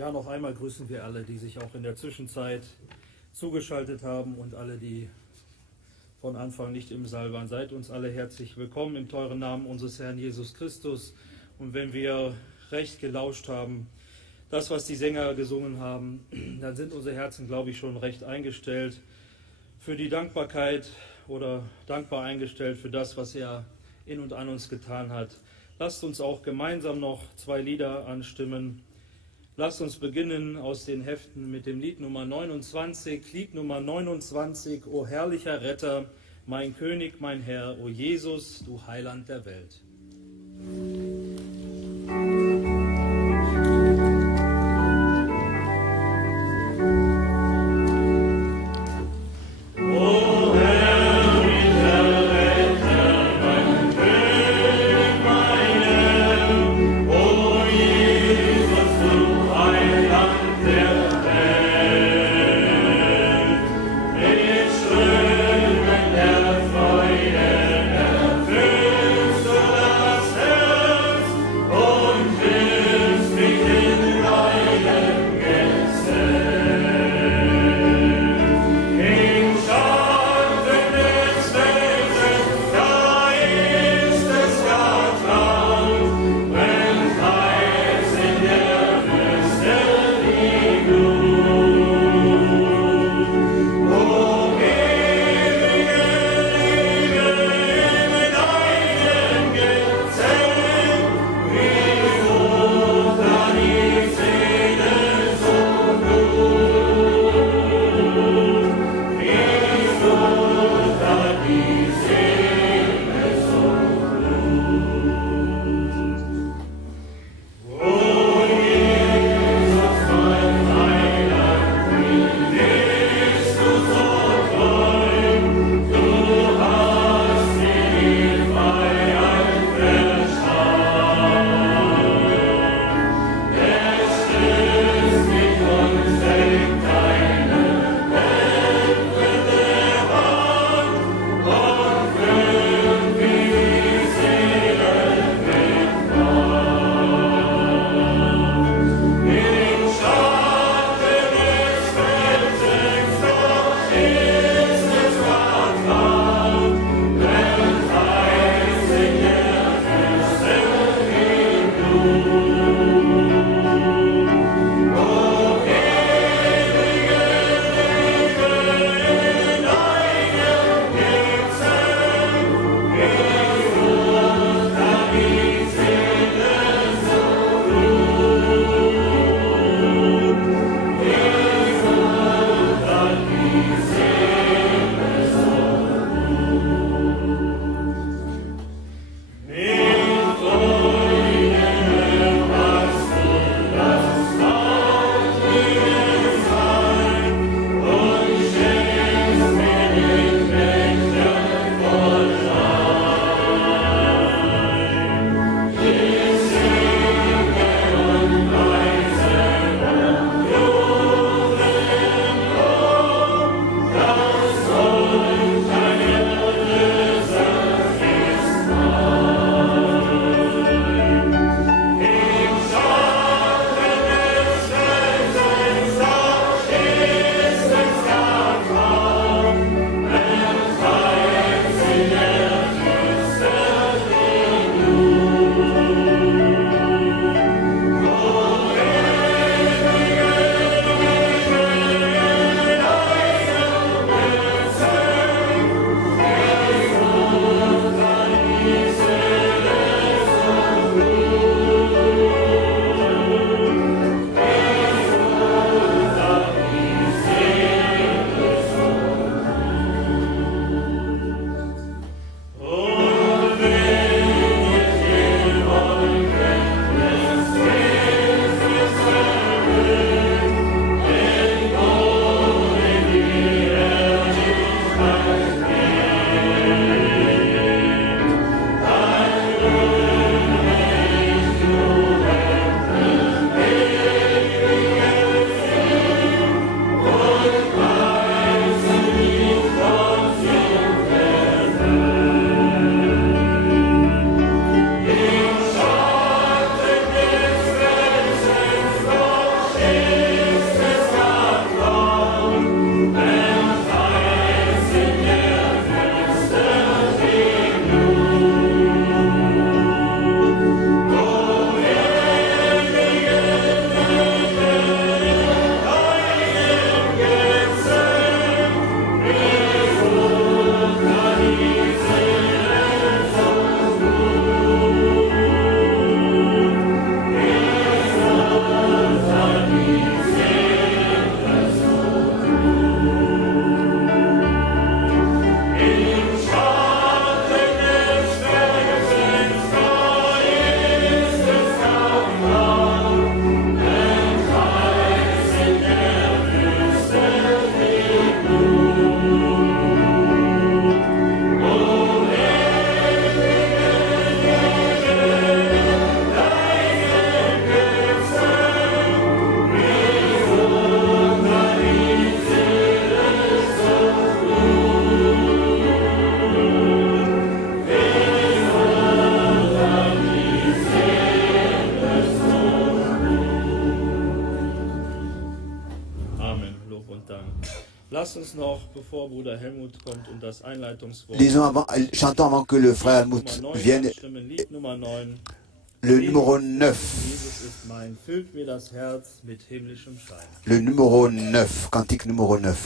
Ja, noch einmal grüßen wir alle, die sich auch in der Zwischenzeit zugeschaltet haben und alle, die von Anfang nicht im Saal waren. Seid uns alle herzlich willkommen im teuren Namen unseres Herrn Jesus Christus. Und wenn wir recht gelauscht haben, das, was die Sänger gesungen haben, dann sind unsere Herzen, glaube ich, schon recht eingestellt für die Dankbarkeit oder dankbar eingestellt für das, was er in und an uns getan hat. Lasst uns auch gemeinsam noch 2 Lieder anstimmen. Lasst uns beginnen aus den Heften mit dem Lied Nummer 29. Lied Nummer 29, O herrlicher Retter, mein König, mein Herr, O Jesus, du Heiland der Welt. Freude erfüllst du das Herz. bevor Bruder Helmut kommt und das Einleitungswort. Chantons avant que le frère Helmut vienne, Lied Nummer 9. le numéro 9. Jesus ist mein, füllt mir das Herz mit himmlischem Schein. Le numéro 9, cantique numéro 9.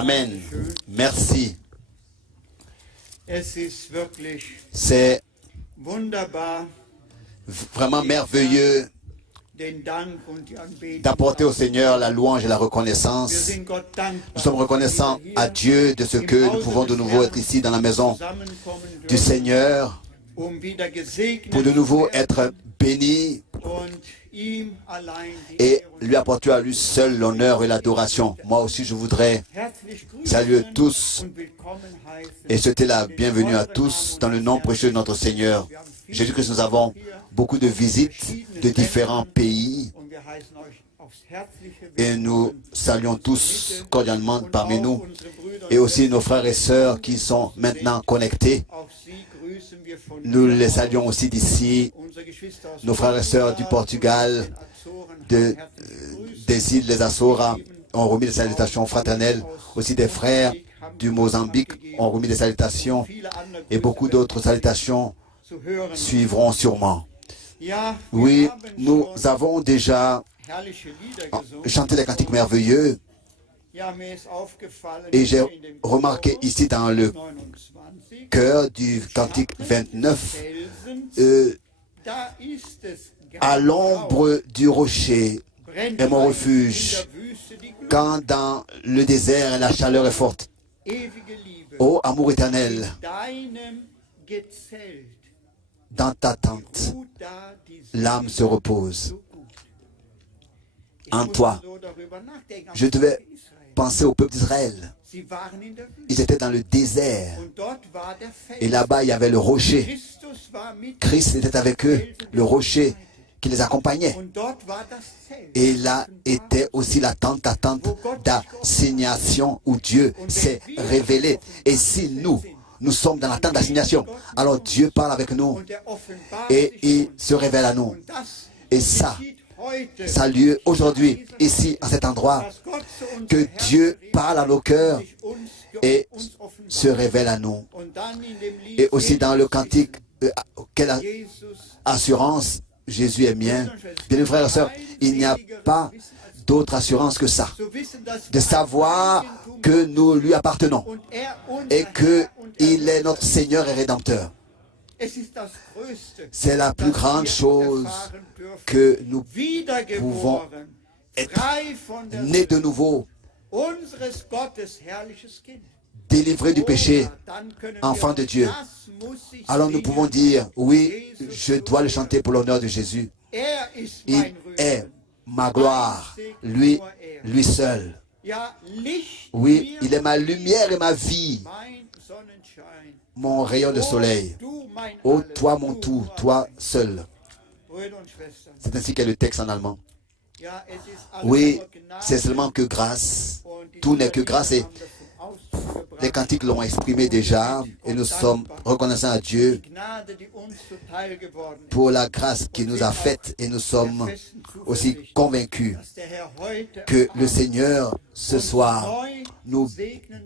Amen. Merci. Es ist wirklich C'est wunderbar, vraiment merveilleux den Dank und die Anbetung. d'apporter au Seigneur la louange et la Wir reconnaissance. sind Gott dankbar, Nous sommes reconnaissants dass wir à hier Dieu de ce que nous pouvons de nouveau être ici dans la maison zusammenkommen du dürfen, Seigneur wieder gesegnet pour de nouveau zu werden être bénis und ihm allein die et Ehre und lui apporter à lui seul l'honneur et l'adoration. Moi aussi, je voudrais herzlich saluer grüßen tous und willkommen heißen. et souhaiter la bienvenue à tous dans le nom précieux de notre Seigneur. Jésus-Christ, nous avons beaucoup de visites de différents pays Und wir heißen euch aufs Herzliche et nous willkommen. saluons tous cordialement Und parmi auch nous unsere Brüder et und aussi nos frères et sœurs qui sont maintenant connectés. auch sie grüßen wir von Nous hier les aus. saluons aussi d'ici, Unsere Geschwister aus nos frères et sœurs du Portugal, de, des îles des Açores ont remis des salutations fraternelles. Aussi des frères du Mozambique ont remis des salutations et beaucoup d'autres salutations suivront sûrement. Oui, nous avons déjà chanté des cantiques merveilleux et j'ai remarqué ici dans le cœur du cantique 29, à l'ombre du rocher est mon refuge, quand dans le désert la chaleur est forte. Ô amour éternel, dans ta tente, l'âme se repose. En toi, je devais penser au peuple d'Israël. Ils étaient dans le désert. Et là-bas, il y avait le rocher. Christ était avec eux, le rocher qui les accompagnait. Et là était aussi la tente d'assignation où Dieu s'est révélé. Et si nous sommes dans la tente d'assignation, alors Dieu parle avec nous et il se révèle à nous. Et ça a lieu aujourd'hui, ici, à cet endroit, que Dieu parle à nos cœurs et se révèle à nous. Et aussi dans le cantique, quelle assurance, Jésus est mien. Bien, frères et sœurs, il n'y a pas d'autre assurance que ça. De savoir que nous lui appartenons et qu'il est notre Seigneur et Rédempteur. C'est la plus grande chose que nous pouvons être nés de nouveau, délivrés du péché, enfants de Dieu. Alors nous pouvons dire, oui, je dois le chanter pour l'honneur de Jésus. Il est ma gloire, lui seul. Oui, il est ma lumière et ma vie, mon rayon de soleil. Ô toi mon tout, toi seul. C'est ainsi qu'est le texte en allemand. Oui, c'est seulement que grâce. Tout n'est que grâce et les cantiques l'ont exprimé déjà et nous sommes reconnaissants à Dieu pour la grâce qu'il nous a faite et nous sommes aussi convaincus que le Seigneur ce soir nous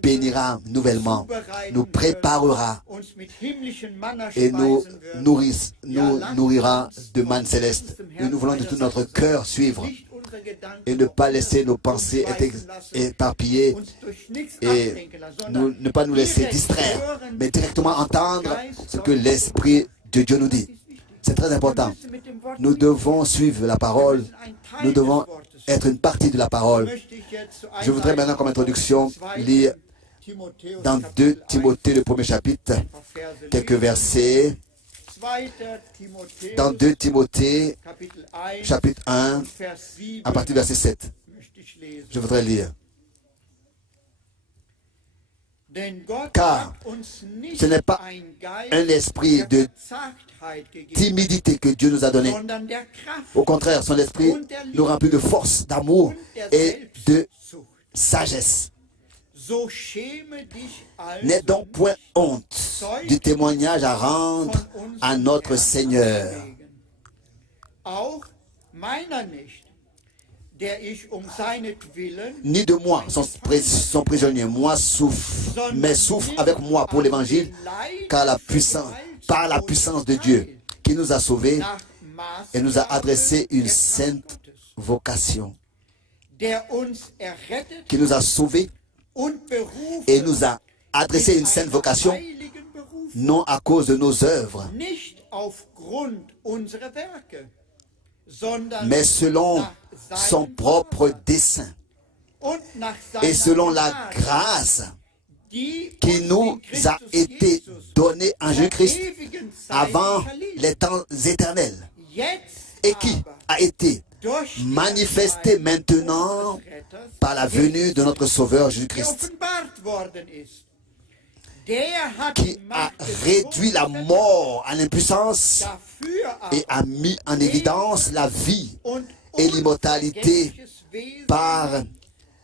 bénira nouvellement, nous préparera et nous nourrira de manne céleste. Et nous voulons de tout notre cœur suivre et ne pas laisser nos pensées être éparpillées et ne pas nous laisser distraire, mais directement entendre ce que l'Esprit de Dieu nous dit. C'est très important. Nous devons suivre la parole, nous devons être une partie de la parole. Je voudrais maintenant comme introduction lire dans 2 Timothée, le premier chapitre, quelques versets. Dans 2 Timothée, chapitre 1, à partir du verset 7. Je voudrais lire. Car ce n'est pas un esprit de timidité que Dieu nous a donné. Au contraire, son esprit nous remplit de force, d'amour et de sagesse. N'aie donc point honte du témoignage à rendre à notre Seigneur. Ni de moi, son prisonnier, moi souffre, mais souffre avec moi pour l'évangile, car par la puissance de Dieu, qui nous a sauvés et nous a adressé une sainte vocation, qui nous a sauvés et nous a adressé une sainte vocation non à cause de nos œuvres, nicht aufgrund unserer Werke, sondern mais selon nach son seinem propre Vorsatz dessein und nach et seiner selon la Gnade, grâce die qui uns nous in Christus a été Jesus donnée en vor Jésus-Christ ewigen Zeiten avant verliehen. les temps éternels Jetzt et qui aber a été durch die manifesté Erscheinung maintenant unseres Retters, par la venue de notre Sauveur die Jésus-Christ, offenbart worden ist. Der hat qui die a Macht des réduit la Todes mort à l'impuissance dafür aber et a mis en évidence la vie und et l'immortalité unvergängliches Wesen par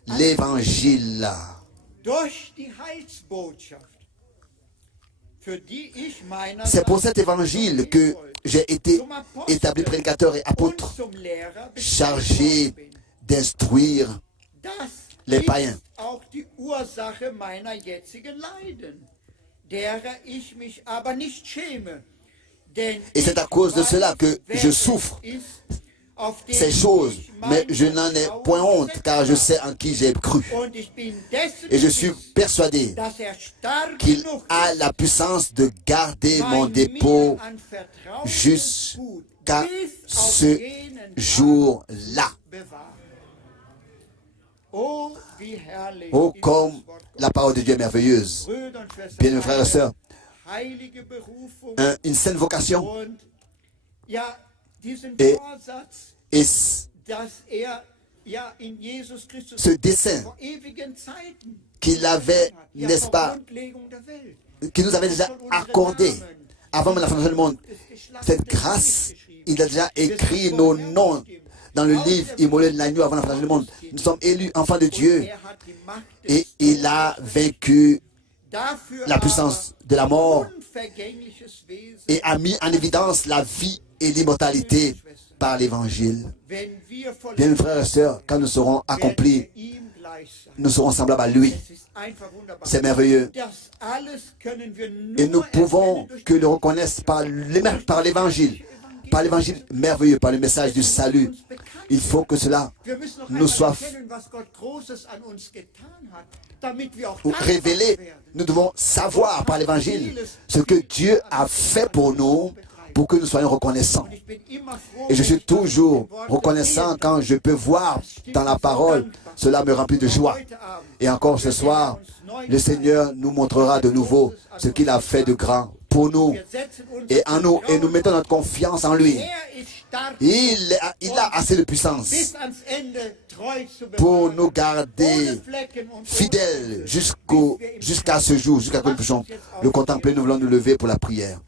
l'Évangile. durch die Heilsbotschaft, für die ich C'est pour cet évangile que j'ai été établi prédicateur et apôtre, zum Lehrer chargé d'instruire Das les païens. ist auch die Ursache meiner jetzigen Leiden, derer ich mich aber nicht schäme. Denn Et c'est à cause de cela que je souffre ces choses, mais je n'en ai point honte, car je sais en qui j'ai cru. Et je suis persuadé qu'il a la puissance de garder mon dépôt jusqu'à ce jour-là. Oh, comme la parole de Dieu est merveilleuse. Bien, mes frères et sœurs, une saine vocation et ce dessein qu'il avait, n'est-ce pas, qu'il nous avait déjà accordé avant la fondation du monde. Cette grâce, il a déjà écrit nos noms dans le livre immolé de l'agneau avant la fondation du monde. Nous sommes élus enfants de Dieu et il a vaincu la puissance de la mort et a mis en évidence la vie et l'immortalité par l'évangile. Bien, mes frères et sœurs, quand nous serons accomplis, nous serons semblables à lui. C'est merveilleux. Et nous pouvons que le reconnaître par l'évangile. Par l'évangile merveilleux, par le message du salut. Il faut que cela nous soit révélé. Nous devons savoir par l'évangile ce que Dieu a fait pour nous, pour que nous soyons reconnaissants. Et je suis toujours reconnaissant quand je peux voir dans la parole, cela me remplit de joie. Et encore ce soir, le Seigneur nous montrera de nouveau ce qu'il a fait de grand pour nous et en nous, et nous mettons notre confiance en lui. Il a assez de puissance pour nous garder fidèles jusqu'à ce jour, jusqu'à ce que nous puissions le contempler. Nous voulons nous lever pour la prière.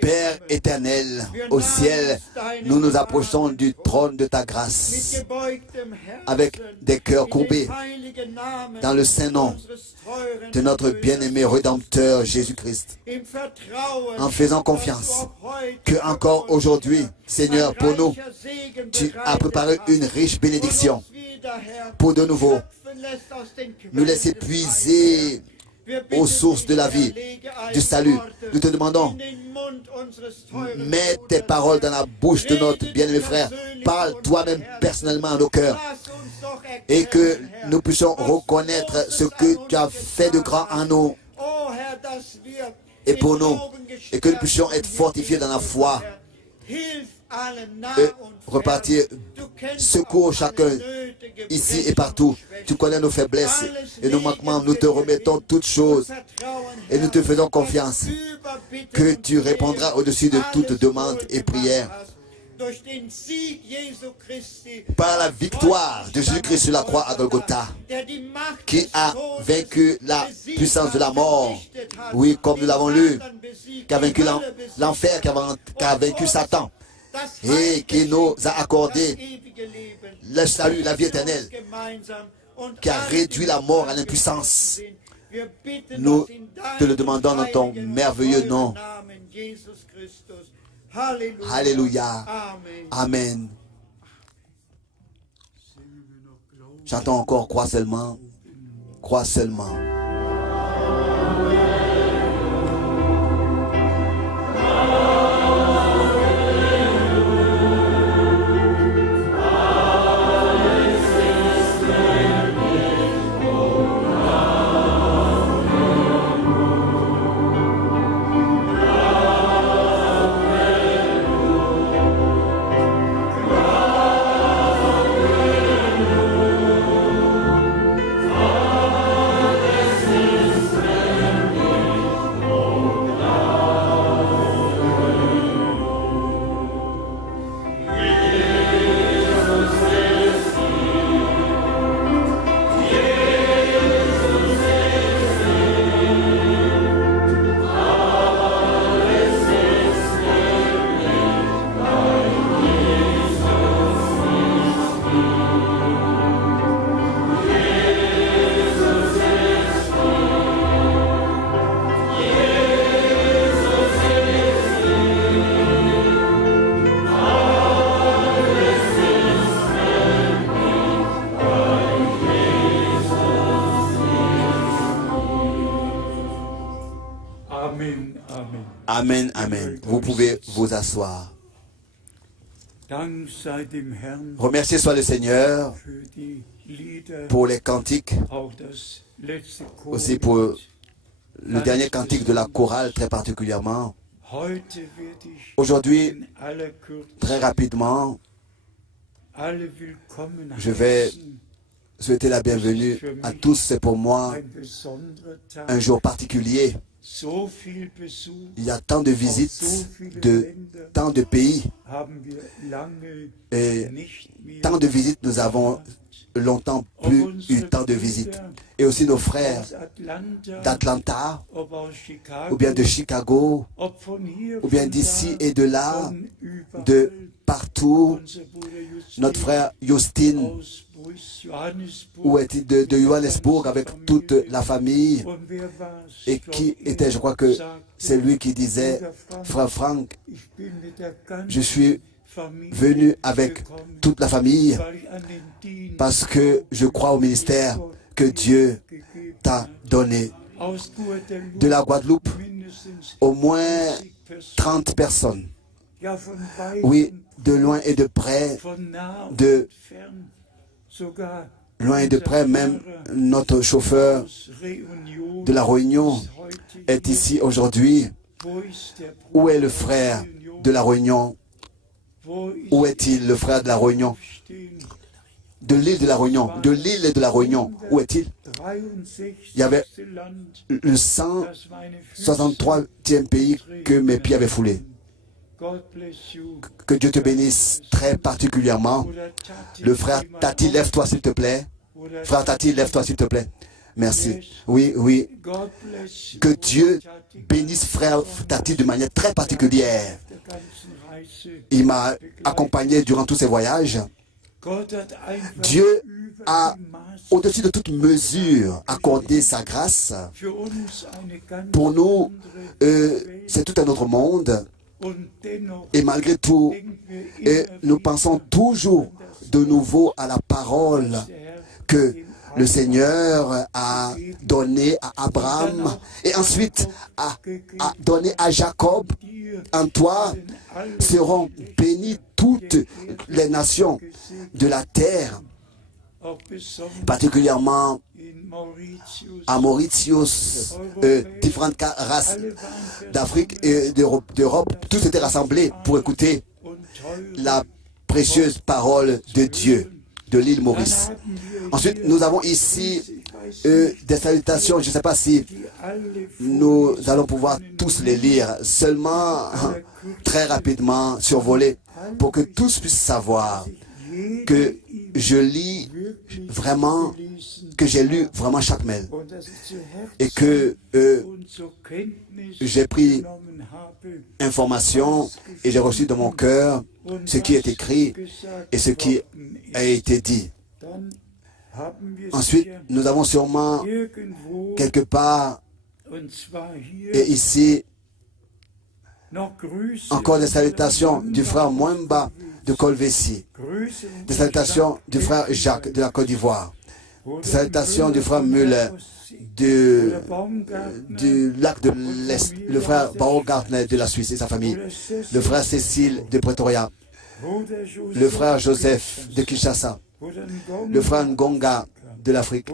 Père éternel, au ciel, nous nous approchons du trône de ta grâce avec des cœurs courbés dans le saint nom de notre bien-aimé Rédempteur Jésus-Christ, en faisant confiance que encore aujourd'hui, Seigneur, pour nous, tu as préparé une riche bénédiction pour de nouveau nous laisser puiser aux sources de la vie, du salut. Nous te demandons, mets tes paroles dans la bouche de notre bien-aimé frère. Parle toi-même personnellement à nos cœurs. Et que nous puissions reconnaître ce que tu as fait de grand en nous et pour nous. Et que nous puissions être fortifiés dans la foi. Et repartir, secours chacun ici et partout. Tu connais nos faiblesses et nos manquements. Nous te remettons toutes choses et nous te faisons confiance que tu répondras au-dessus de toute demande et prière. Par la victoire de Jésus-Christ sur la croix à Golgotha, qui a vaincu la puissance de la mort, oui, comme nous l'avons lu, qui a vaincu l'enfer, qui a vaincu Satan, et qui nous a accordé le salut, la vie éternelle, qui a réduit la mort à l'impuissance. Nous te le demandons dans ton merveilleux nom. Alléluia. Amen. Chantons encore, crois seulement. Crois seulement. Amen, Amen. Amen, Amen. Vous pouvez vous asseoir. Dank sei dem Herrn Remerciez soit le Seigneur für die Lieder, pour les cantiques, auch das letzte aussi pour le dernier cantique de la chorale très particulièrement. Heute werde ich Aujourd'hui, in aller Kürze très rapidement, alle willkommen je vais heißen. souhaiter la bienvenue à tous. C'est pour moi Ein besonderer Tag. un jour particulier. So viel Besuch Il y a tant de visites de tant de pays haben wir lange et nicht mehr tant de visites nous avons longtemps plus eu tant de visites. Et aussi nos frères aus Atlanta, d'Atlanta ob aus Chicago, ou bien de Chicago ob von hier, ou bien von d'ici da, et de là, von überall. de partout. Unser Bruder Justin Notre frère Justin, aus Johannesburg. où est-il de Johannesburg avec toute la famille, Und wer war's? et qui était, je crois que Sagte, c'est lui qui disait, frère Franck, ich bin mit der ganzen je suis Familie venu avec gekommen, toute la famille weil ich an den Dienst parce que je crois au ministère que Dieu gegeben t'a hat. donné. Aus Guadeloupe De la Guadeloupe, mindestens au moins 40 Personen. 30 personnes. Ja, von weit Oui, und de loin et de près, von nah und de fern. Sogar loin et de près, même notre chauffeur aus Réunion de la Réunion ist heute est hier. ici aujourd'hui. Wo ist der Où Bruder est le aus frère Réunion? de la Réunion? Wo ist Où est-il, le frère de la Réunion? stehen? De l'île de la Réunion, de l'île de la Réunion. Où est-il? 63. Il y avait Land, le das meine Füße 163e pays que mes pieds avaient foulé. God bless you. Que Dieu te bénisse très particulièrement. Bruder Tati, Le frère steh mal Tati, auf. lève-toi s'il te plaît. Bruder Frère Tati, lève-toi s'il te plaît. Merci. Oui, oui. God bless you. Que Dieu Tati, bénisse frère Tati de manière très particulière. auf der ganzen Reise. Il m'a accompagné durant tous ces voyages. Gott hat einfach Dieu über a, die Maße au-dessus de toute mesure, accordé sa grâce. für uns eine ganz Pour nous, andere Welt. c'est tout un autre monde. Und dennoch Et malgré tout, denken wir et immer nous wieder pensons toujours de nouveau à la parole der Herr que le Seigneur a donnée à Abraham et ensuite a donné à Jacob. dir En toi alle seront bénies toutes les nations de la terre, auch besonders particulièrement in Mauritius. à Mauritius, différentes races Alle waren d'Afrique et d'Europe. Tous étaient rassemblés pour écouter und teure. la précieuse parole de Dieu de l'île Dann Maurice. haben wir Ensuite, nous avons ici ich weiß des salutations. Je ne sais pas si die alle nous allons pouvoir tous les lire, seulement très rapidement survoler, pour que tous puissent savoir que je lis vraiment, vorlesen que j'ai lu vraiment chaque mail und dass ich zu et Herzen que und zur Kenntnis j'ai pris genommen habe information et j'ai reçu dans mon cœur und ce qui est was écrit gesagt et ce qui worden ist. a été dit. Dann haben wir Ensuite, sicher nous avons sûrement irgendwo, quelque part und zwar hier, et ici noch Grüße encore des unserer salutations du frère Mwemba de Kolvesi, Grüße des salutations du frère Jacques de la Côte d'Ivoire, des salutations du frère Müller du lac de l'Est, le frère Baumgartner de la Suisse et sa famille, le frère Cécile de Pretoria, le frère Joseph de Kinshasa, le frère Ngonga de l'Afrique,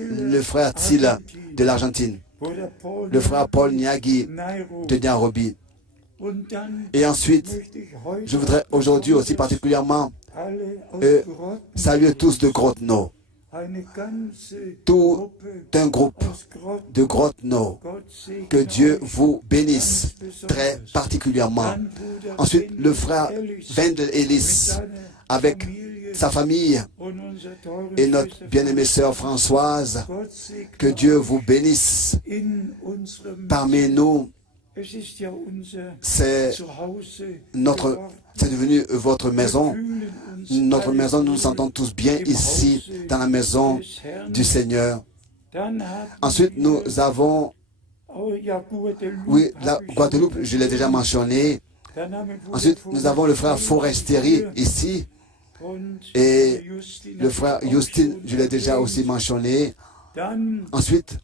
le frère Tsila de l'Argentine, le frère Paul Nyagi de Nairobi. Et ensuite, je voudrais aujourd'hui aussi particulièrement saluer tous de Grotno, tout un groupe de Grotno. Que Dieu vous bénisse très particulièrement. Ensuite, le frère Wendel Ellis avec sa famille et notre bien-aimée sœur Françoise. Que Dieu vous bénisse parmi nous. C'est devenu votre maison. Notre maison, nous nous sentons tous bien ici, dans la maison du Seigneur. Ensuite, nous avons, oui, la Guadeloupe, je l'ai déjà mentionné. Ensuite, nous avons le frère Forestieri ici. Et le frère Justin, je l'ai déjà aussi mentionné. Ensuite,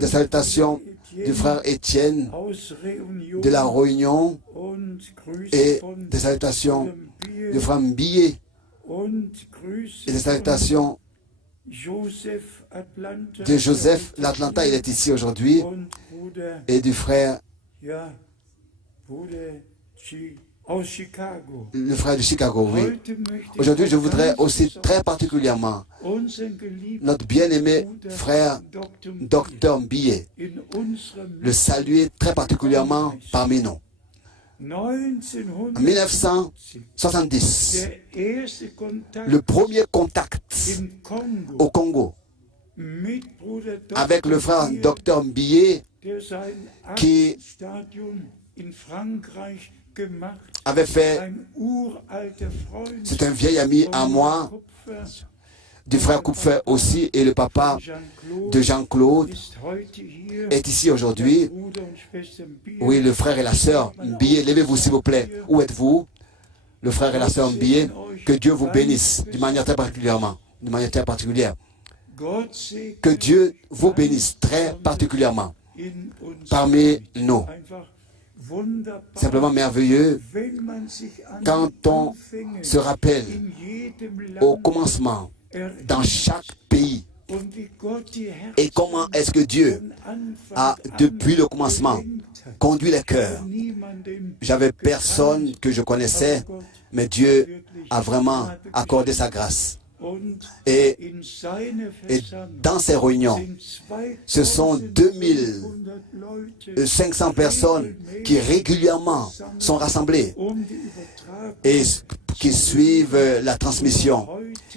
des salutations du frère Étienne aus Reunion de la Réunion und Grüße et von des salutations Bier du frère Mbillet und et des Grüße von salutations Joseph Atlanta de Joseph l'Atlanta, il est ici aujourd'hui, und Bruder, et du frère, ja, Bruder aus Chicago. le frère de Chicago, oui. Heute möchte ich Aujourd'hui, je auch voudrais ganz aussi besonders très particulièrement unseren geliebten notre bien-aimé Bruder frère Dr Mbillet in unserem le saluer très particulièrement parmi nous. En 1970, der erste Kontakt le premier contact im Kongo au Congo mit Bruder avec le frère Dr Mbillet der sein qui Stadion in Frankreich gemacht, avait fait, ein uralter Freund c'est un vieil ami à moi, Kupfer, du frère Kupfer aussi, et le papa Jean-Claude de Jean-Claude ist heute hier. est ici aujourd'hui. Bruder und Schwester Bier, Oui, le frère et la sœur Mbillet, levez-vous s'il vous plaît. Où êtes-vous? Le frère et la sœur Mbillet, que Dieu vous bénisse d'une manière très particulièrement, d'une manière très particulière. Gott segne Que Dieu vous bénisse très particulièrement in uns parmi nous. einfach wunderbar, Simplement merveilleux wenn man sich an quand die on Anfänge se rappelle in jedem au Land commencement erinnert dans chaque pays und wie Gott die Herzen et comment est-ce que Dieu von Anfang a, an depuis le commencement, gelenkt hat. conduit les cœurs. Niemandem J'avais personne que je connaissais, mais Dieu a vraiment accordé sa grâce. und Et, in seine et Versammlung dans ces réunions, sind ce sont 2500 Leute 500 personnes qui régulièrement sont rassemblées um die Übertragung et qui suivent la transmission.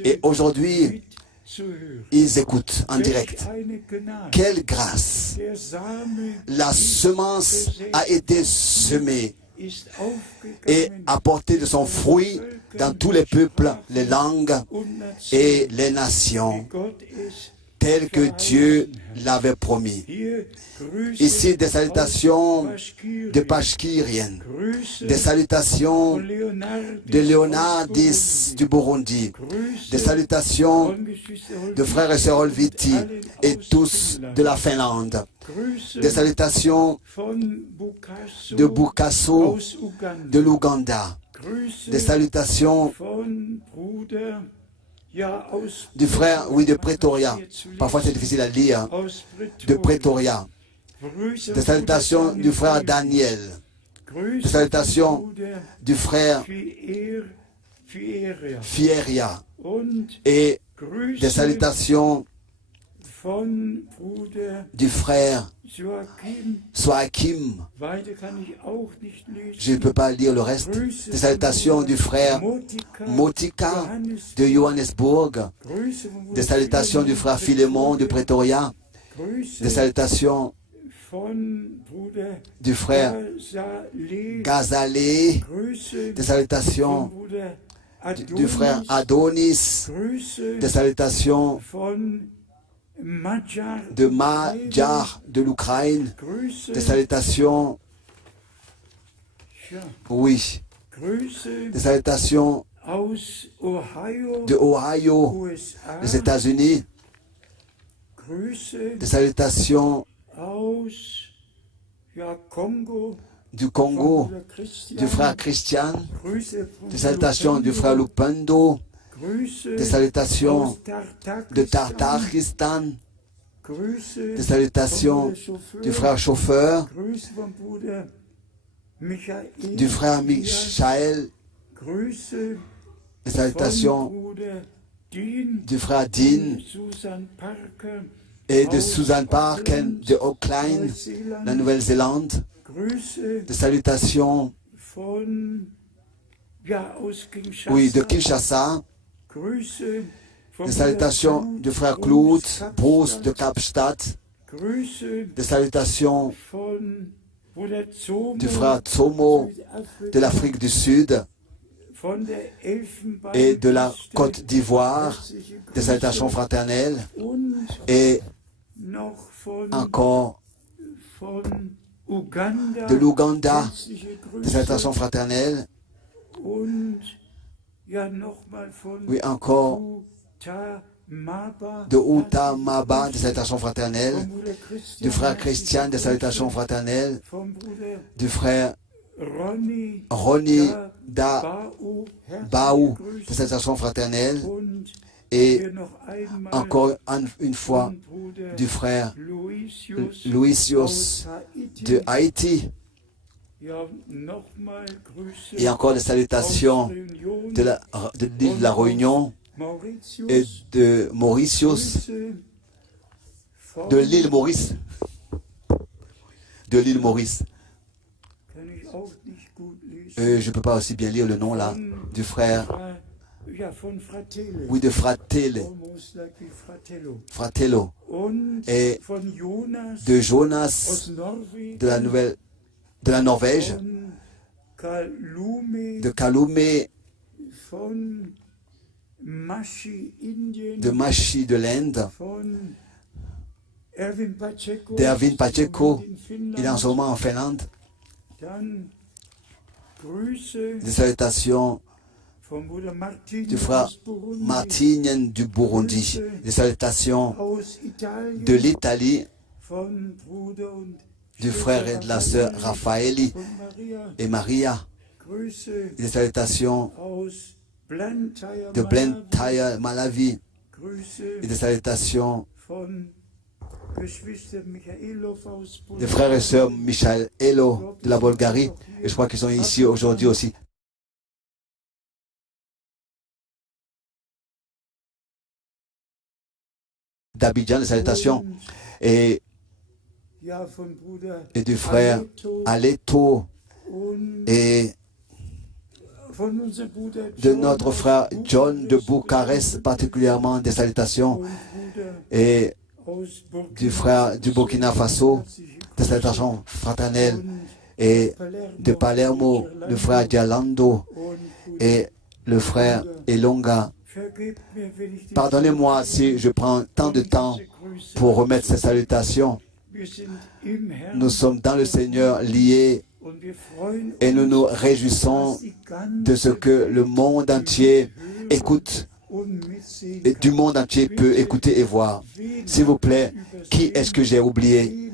Et aujourd'hui, mit zu hören. ils écoutent en direct. Welch eine Gnade. Quelle grâce! Der Same La semence a été semée ist et aufgegangen a porté de son fruit dans tous les peuples, les langues und Nationen, et les wie nations, Gott es tel que Dieu l'avait promis. hier Grüße Ici, des salutations aus Baschkirien, de Pashkirien, Grüße des salutations von Leonardis de aus Leonardis du Burundi, Grüße des salutations von Geschwister de frères et sœurs Olviti et tous de la Finlande, Grüße des salutations von Bukaso de Bukaso, aus Uganda. de l'Ouganda, Grüße des salutations von Bruder, ja, aus du frère, oui, de Pretoria, parfois c'est difficile à lire, aus de Pretoria. Pretoria, Grüße des salutations du frère Daniel, Grüße des salutations von Bruder du frère Fieria Fieria und et Grüße des salutations von Bruder du frère Joachim. Soakim. Weiter kann ich auch nicht lesen. Je ne peux pas lire le reste. Des salutations du frère Motika de Johannesburg, Grüße von Bruder des salutations du frère Philémon de Pretoria, Grüße des salutations von Bruder du frère Gazale. Gazalé, Grüße des von salutations Bruder du frère Adonis, Grüße des salutations von Madjar. de Madjar de l'Ukraine, Grüße. des salutations, Ja, oui, Grüße des salutations aus Ohio, de Ohio, USA. des États-Unis, Grüße des salutations aus Kongo, du von Congo, Bruder Christian. du frère Christian, Grüße von des salutations du frère Lupendo. Lupendo, Grüße des salutations aus Tartakistan. de Tartakistan, Grüße des salutations von Bruder du frère Chauffeur, Grüße von Bruder Michael. du frère Michael, Grüße des von salutations Bruder Dean. du frère Dean Susan Parker. et de aus Susan Parken de Auckland, Neuseeland. la Nouvelle-Zélande, Grüße des salutations, von aus Kinshasa. oui, de Kinshasa, Grüße von des salutations Bruder du frère Bruce Claude Bruce de Kapstadt, Grüße des salutations von Bruder Zomo, du frère Tsomo Südafrika, de l'Afrique du Sud von der Elfenbein et de la Côte d'Ivoire, herzliche des Grüße salutations fraternelles und et noch von Uganda, de l'Ouganda, herzliche des salutations Grüße fraternelles, und ja nochmal von oui, encore de Uta Maba, des salutations fraternelles, du frère Christian, des salutations fraternelles, du frère Ronnie Da Baou, des salutations fraternelles, et encore une fois du frère Luisios de Haïti, et encore des salutations de l'île de la Réunion et de Mauritius, de l'île Maurice, je ne peux pas aussi bien lire le nom là, du frère, oui, de Fratello, et de Jonas de la Norvège, de Kalume, de Machi de l'Inde, d'Erwin Pacheco, il est en ce moment en Finlande. Des salutations du frère Martinien du Burundi, des salutations de l'Italie, du frère et de la sœur Raffaelli et Maria, des salutations de Blantyre, Malawi, et des salutations des frères et sœurs Michael Elo de la Bulgarie, et je crois qu'ils sont ici aujourd'hui aussi. D'Abidjan, des salutations, et du frère Aleto, et de notre frère John de Bucarest, particulièrement des salutations, et du frère du Burkina Faso, des salutations fraternelles, et de Palermo, le frère Dialando et le frère Elonga. Pardonnez-moi si je prends tant de temps pour remettre ces salutations. Nous sommes dans le Seigneur liés et nous nous réjouissons de ce que le monde entier écoute et du monde entier peut écouter et voir. S'il vous plaît, qui est-ce que j'ai oublié?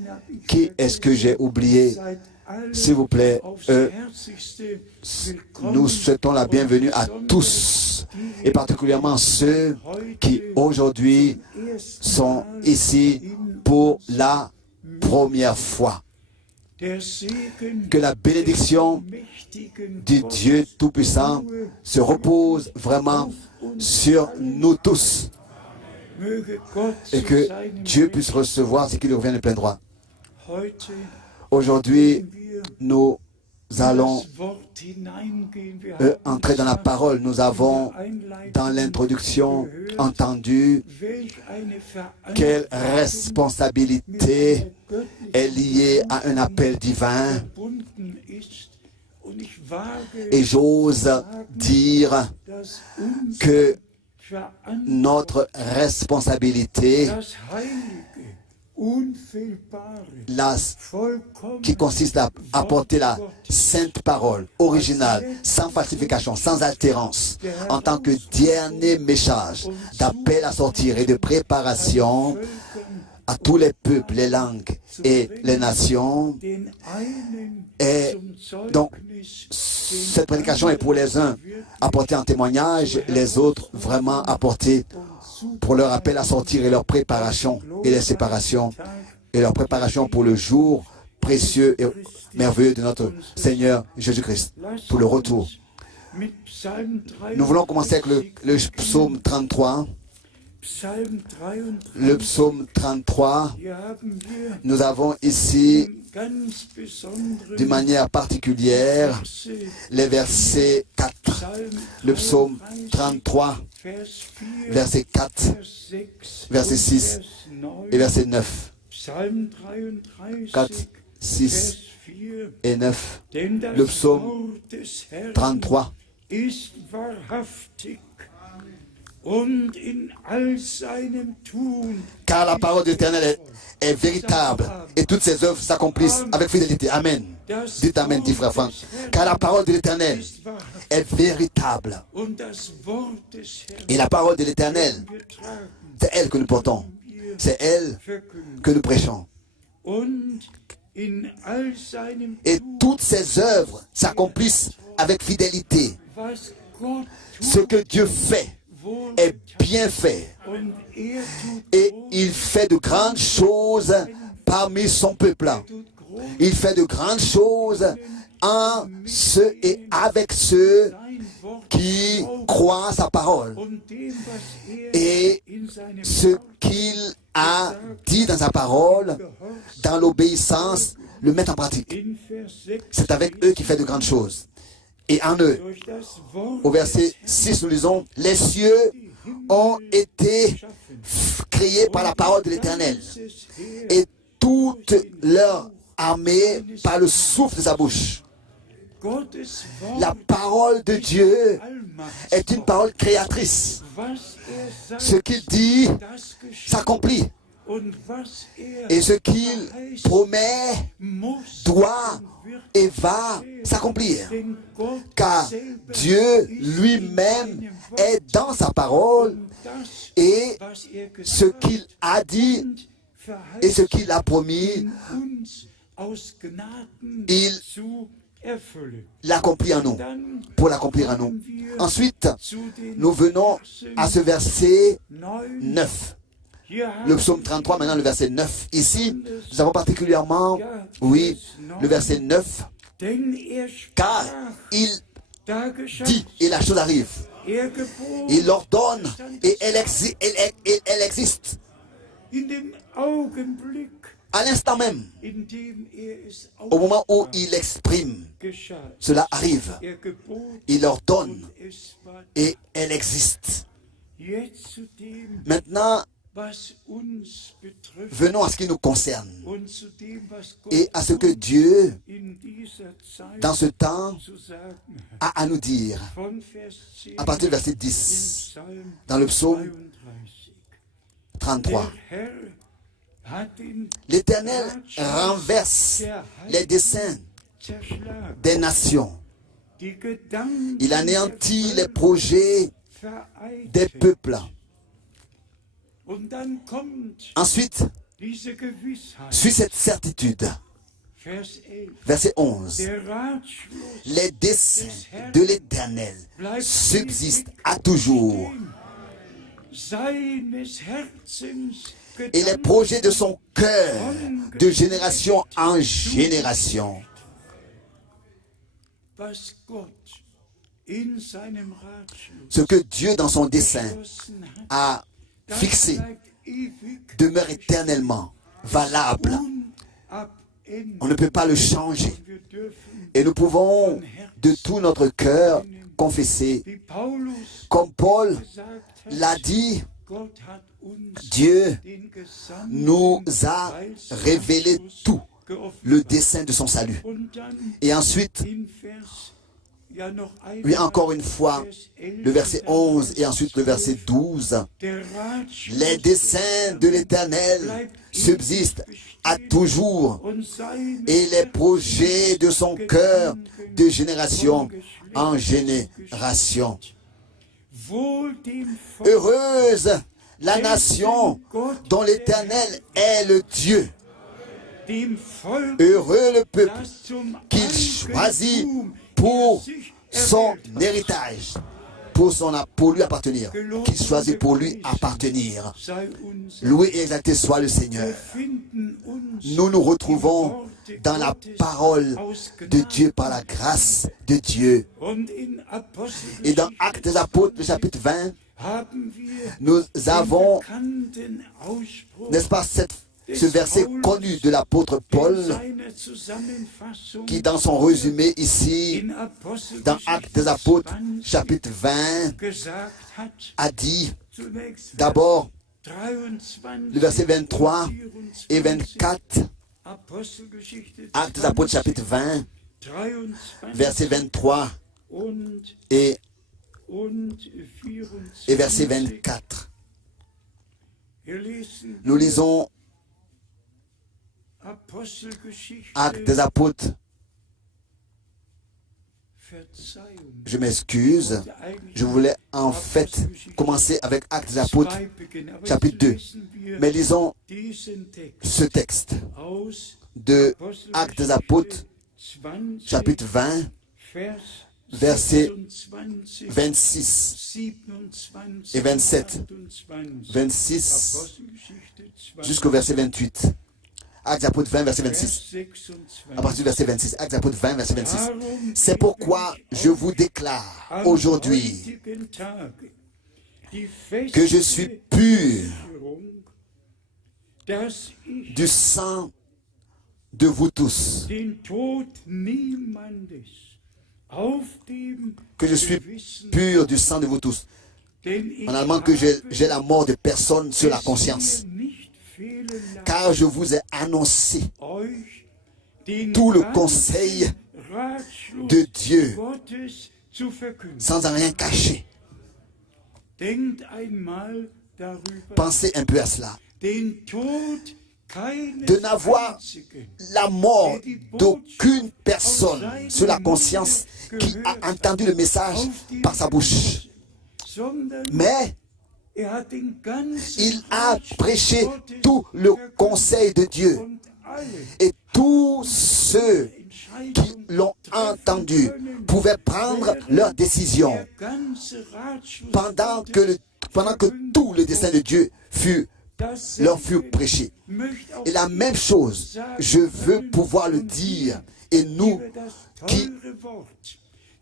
Qui est-ce que j'ai oublié? S'il vous plaît, nous souhaitons la bienvenue à tous, et particulièrement ceux qui aujourd'hui sont ici pour la première fois. Que la bénédiction du Dieu Tout-Puissant se repose vraiment sur nous tous, et que Dieu puisse recevoir ce qui lui revient de plein droit. Aujourd'hui, nous allons entrer dans la parole. Nous avons, dans l'introduction, entendu quelle responsabilité est liée à un appel divin. Et j'ose dire que notre responsabilité, qui consiste à apporter la sainte parole originale, sans falsification, sans altérance, en tant que dernier message d'appel à sortir et de préparation à tous les peuples, les langues et les nations. Et donc, cette prédication est pour les uns apporter en témoignage, les autres vraiment apporter pour leur appel à sortir et leur préparation et les séparations et leur préparation pour le jour précieux et merveilleux de notre Seigneur Jésus-Christ, pour le retour. Nous voulons commencer avec le psaume 33. Le psaume 33, nous avons ici, d'une manière particulière, les versets 4. Le psaume 33, verset 4, verset 6 et verset 9. 4, 6 et 9. Le psaume 33 Und in all seinem Tun Car la parole de l'Éternel est véritable et toutes ses œuvres s'accomplissent avec fidélité. Amen. Dites Amen, dit frère Franck. Car la parole de l'Éternel ist wahr. est véritable. Und das Wort des Herrn Et la parole de l'Éternel, wir tragen, c'est elle que nous portons. C'est elle verkünden. que nous prêchons. Und in all seinem Et Tun, toutes ses œuvres s'accomplissent avec fidélité. was Gott Ce tut, que Dieu fait wohl est bien fait. und er tut Et groß, il fait de grandes choses parmi son peuple. tut groß Il fait de grandes choses en ceux et avec ceux sein Wort qui croient sa parole. und dem, was Et in seinem ce Wort qu'il a dit dans sa parole, dans l'obéissance, le mettre en pratique. in Vers 6 C'est avec eux qu'il fait de grandes choses. Et en eux, durch das Wort au verset 6, nous lisons, les cieux ont été créés par la parole de l'Éternel, des Heer et toute leur armée par le souffle de sa bouche. Gottes Wort La parole de Dieu Allmacht, est une parole créatrice. was sagt, Ce qu'il dit das geschieht s'accomplit, und was et ce qu'il promet muss doit und wird, et va s'accomplir. denn Gott Car selber Dieu ist lui-même in seinem Wort est dans sa parole, und das, et was ce gesagt qu'il a dit und et ce verheißen, qu'il a promis, uns aus Gnaden il zu erfüllen. l'accomplit en nous, Dann pour l'accomplir en nous. kommen wir Ensuite, zu den nous venons Versen à ce verset 9. 9. Hier Le haben psaume 33, maintenant le verset 9. Ici, nous avons particulièrement, oui, le verset 9, denn er car sprach, il da geschah, dit et la chose arrive. er gebot, Il ordonne et elle existe. in dem Augenblick, À l'instant même, in dem es au moment où il exprime, geschah. cela arrive. Er gebot Il ordonne und es war et elle existe. jetzt zu dem, Maintenant, was uns betrifft venons à ce qui nous concerne und zu dem, was Gott et à ce que Dieu, in dieser Zeit dans ce temps, zu sagen hat. a à nous dire. Von Vers 10 À partir du verset im 10, Psalm dans le psaume 33. 33. Der Herr hat den L'Éternel renverse les desseins zerschlagen, des nations. die Gedanken Il anéantit der les projets vereitelt. des peuples. Und dann kommt Ensuite, diese Gewissheit. suit cette certitude. Vers 11. Verset 11. Der Ratschluss Les desseins de l'Éternel subsistent à toujours. seines Herzens Et les projets de son cœur, de génération en génération. was Gott in seinem Ratschluss Ce que Dieu, dans son dessein, beschlossen hat, a das fixé bleibt ewig demeure éternellement valable. unabänderlich. On ne peut pas le changer. Wir dürfen, Et nous pouvons de tout notre cœur confesser, wie Paulus comme Paul gesagt hat, l'a dit, Gott hat uns Dieu den gesamten nous a révélé tout, geoffenbart. le dessein de son salut. Und dann Et ensuite, in Vers, ja noch oui, encore une fois, le verset 11 et ensuite le verset 12. der Ratschluss Les desseins de l'Éternel subsistent à toujours und seine et les projets de son cœur de génération en génération. wohl dem Volk, Heureuse la nation dont l'Éternel est le Dieu. dem Volk, Heureux le peuple das zum qu'il choisit Eigentum pour sich son erwählt hat. héritage, pour lui appartenir, qu'il choisit pour lui appartenir. Sei uns, Loué et exalté soit le Seigneur. wir finden uns Nous nous retrouvons dans la parole de Dieu par la grâce de Dieu. und in Et dans Apostelgeschichte Actes des Apôtres, le chapitre 20, haben wir nous den avons, bekannten Ausspruch n'est-ce pas, ce verset connu de l'apôtre in Paul seiner Zusammenfassung qui, dans son résumé ici, in dans Actes des Apostelgeschichte Apôtres, 20 chapitre 20, gesagt hat, a dit zunächst Vers d'abord 23 le verset 23 und et 24, 24, Apostelgeschichte Actes des Apôtres, 20, chapitre 20, 23 verset 23 und et et verset 24. Wir lesen Nous lisons Apostelgeschichte, Actes des Apôtres. Verzeihung. Je m'excuse. Je voulais en fait commencer avec Actes des Apôtres, Zwei beginnen. Aber chapitre jetzt 2. lesen wir Mais lisons diesen Text ce texte aus de Actes des Apôtres, 20, chapitre 20, Vers verset 26, 26 27 et 27. 28. 26 Apostelgeschichte 20, jusqu'au verset 28. Actes des Apôtres 20, verset 26. Vers À partir du verset 26. Actes des Apôtres 20, verset 26. Darum C'est pourquoi je vous déclare am aujourd'hui heutigen Tage die que je suis feste pur Versicherung, dass ich du sang de vous tous, den Tod niemandes auf dem que je suis Gewissen, pur du sang de vous tous. denn ich En allemand, que j'ai habe la mort de personne sur la es conscience. mir nicht fehlen lassen, Car je vous ai annoncé euch den tout le ganzen conseil Ratschluss de Dieu Gottes zu verkünden. sans en rien cacher. Denkt einmal darüber, Pensez un peu à cela. den Tod keines De n'avoir einzigen, la mort d'aucune personne sur la conscience qui a entendu le message par sa bouche. sondern Mais er hat den ganzen il a Ratschluss prêché Gottes tout le verkündet conseil de Dieu. und alle Et tous ceux qui Entscheidungen l'ont entendu pouvaient prendre leur décision der ganze Ratschluss pendant Gottes que tout le dessein de Dieu leur fut dasselbe prêché. möchte auch Et la même chose, je veux pouvoir le dire. Et nous wir das qui teure Wort,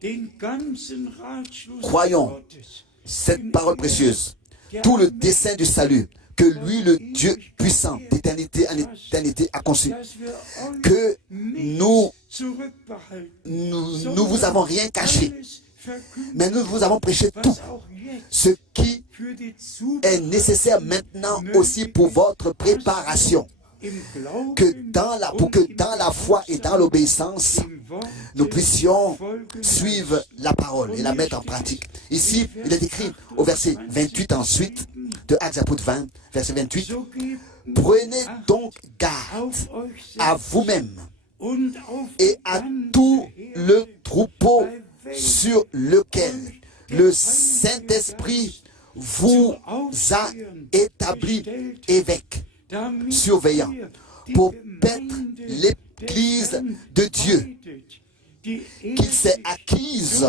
den ganzen Ratschluss croyons Gottes, cette parole précieuse, tout le dessein du salut que lui, le Dieu puissant, d'éternité en éternité, a conçu, dass wir euch que nichts nous zurückbehalten, nous vous avons rien caché, alles verkünden, mais nous vous avons prêché tout was auch jetzt ce qui für die est nécessaire maintenant aussi pour votre préparation. im Glauben Pour que dans la foi et dans l'obéissance, dem Wort nous puissions folgen suivre la parole et la mettre en pratique. Ici, il est écrit au verset 28 ensuite de Actes Apôtres 20, verset 28, so gebt prenez donc garde auf euch à selbst vous-même und auf et die à ganze tout Herde, le troupeau bei welchem sur lequel le Saint-Esprit vous a établi évêque, damit surveillant, ihr die pour Gemeinde paître l'Église des de Dieu, Herrn die qu'il s'est acquise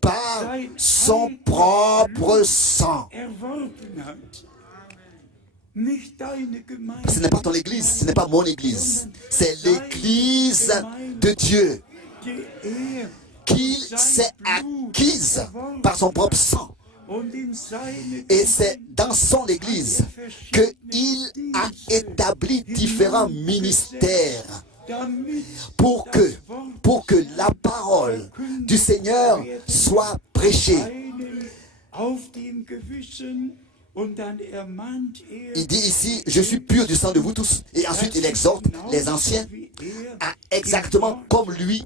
par son propre sang. erworben hat. Nicht deine Gemeinde, Ce n'est pas ton église, ce n'est pas mon église. C'est l'église de Dieu die er qu'il s'est acquise par son propre sang. und in seine Et c'est dans son église qu'il a établi différents ministères damit pour que la parole du Seigneur soit prêchée. einen auf dem Gewissen und dann ermahnt Il dit ici, je suis pur du sang de vous tous. Et ensuite, il exhorte les anciens à exactement comme lui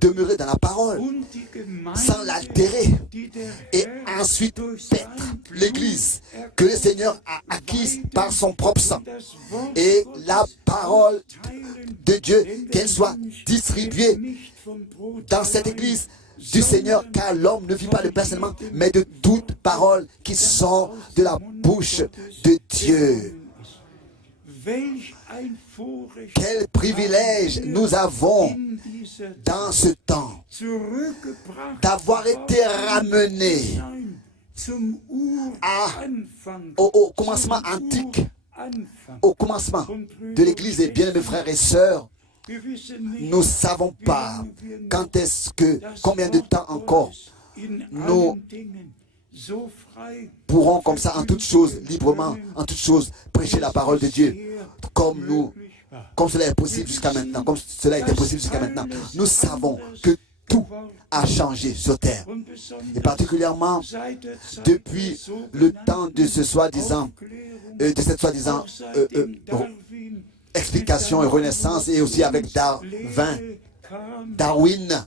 demeurer dans la parole, und die Gemeinde, sans l'altérer. die der Et Herr ensuite, durch paître sein l'église Blut que le Seigneur a acquise par son propre sang. das Wort Et Gottes la parole teilen, de Dieu, denn der qu'elle soit Mensch distribuée lebt nicht vom Brot dans cette allein, église du Seigneur, car l'homme ne vit pas de pain seulement, mais de toute parole qui sort de la bouche de Dieu. Welch ein Vorrecht Quel privilège nous avons in dieser dans ce temps zurückgebracht d'avoir été ramenés sein zum à- Uranfang, au commencement zum antique, Uranfang. au commencement de l'Église. Et bien, mes frères et sœurs, Wir wissen nicht, nous ne savons pas quand est-ce que, combien de temps encore in nous allen Dingen so frei pourrons comme ça, en toutes choses, librement, en toutes choses, prêcher la parole de Dieu, comme cela est possible jusqu'à maintenant, comme cela était possible jusqu'à maintenant. Nous savons que tout a changé sur terre. und Et besonders particulièrement seit der Zeit depuis der le temps de ce soi-disant, Aufklärung, de cette soi-disant auch seitdem Darwin explication et renaissance, et aussi avec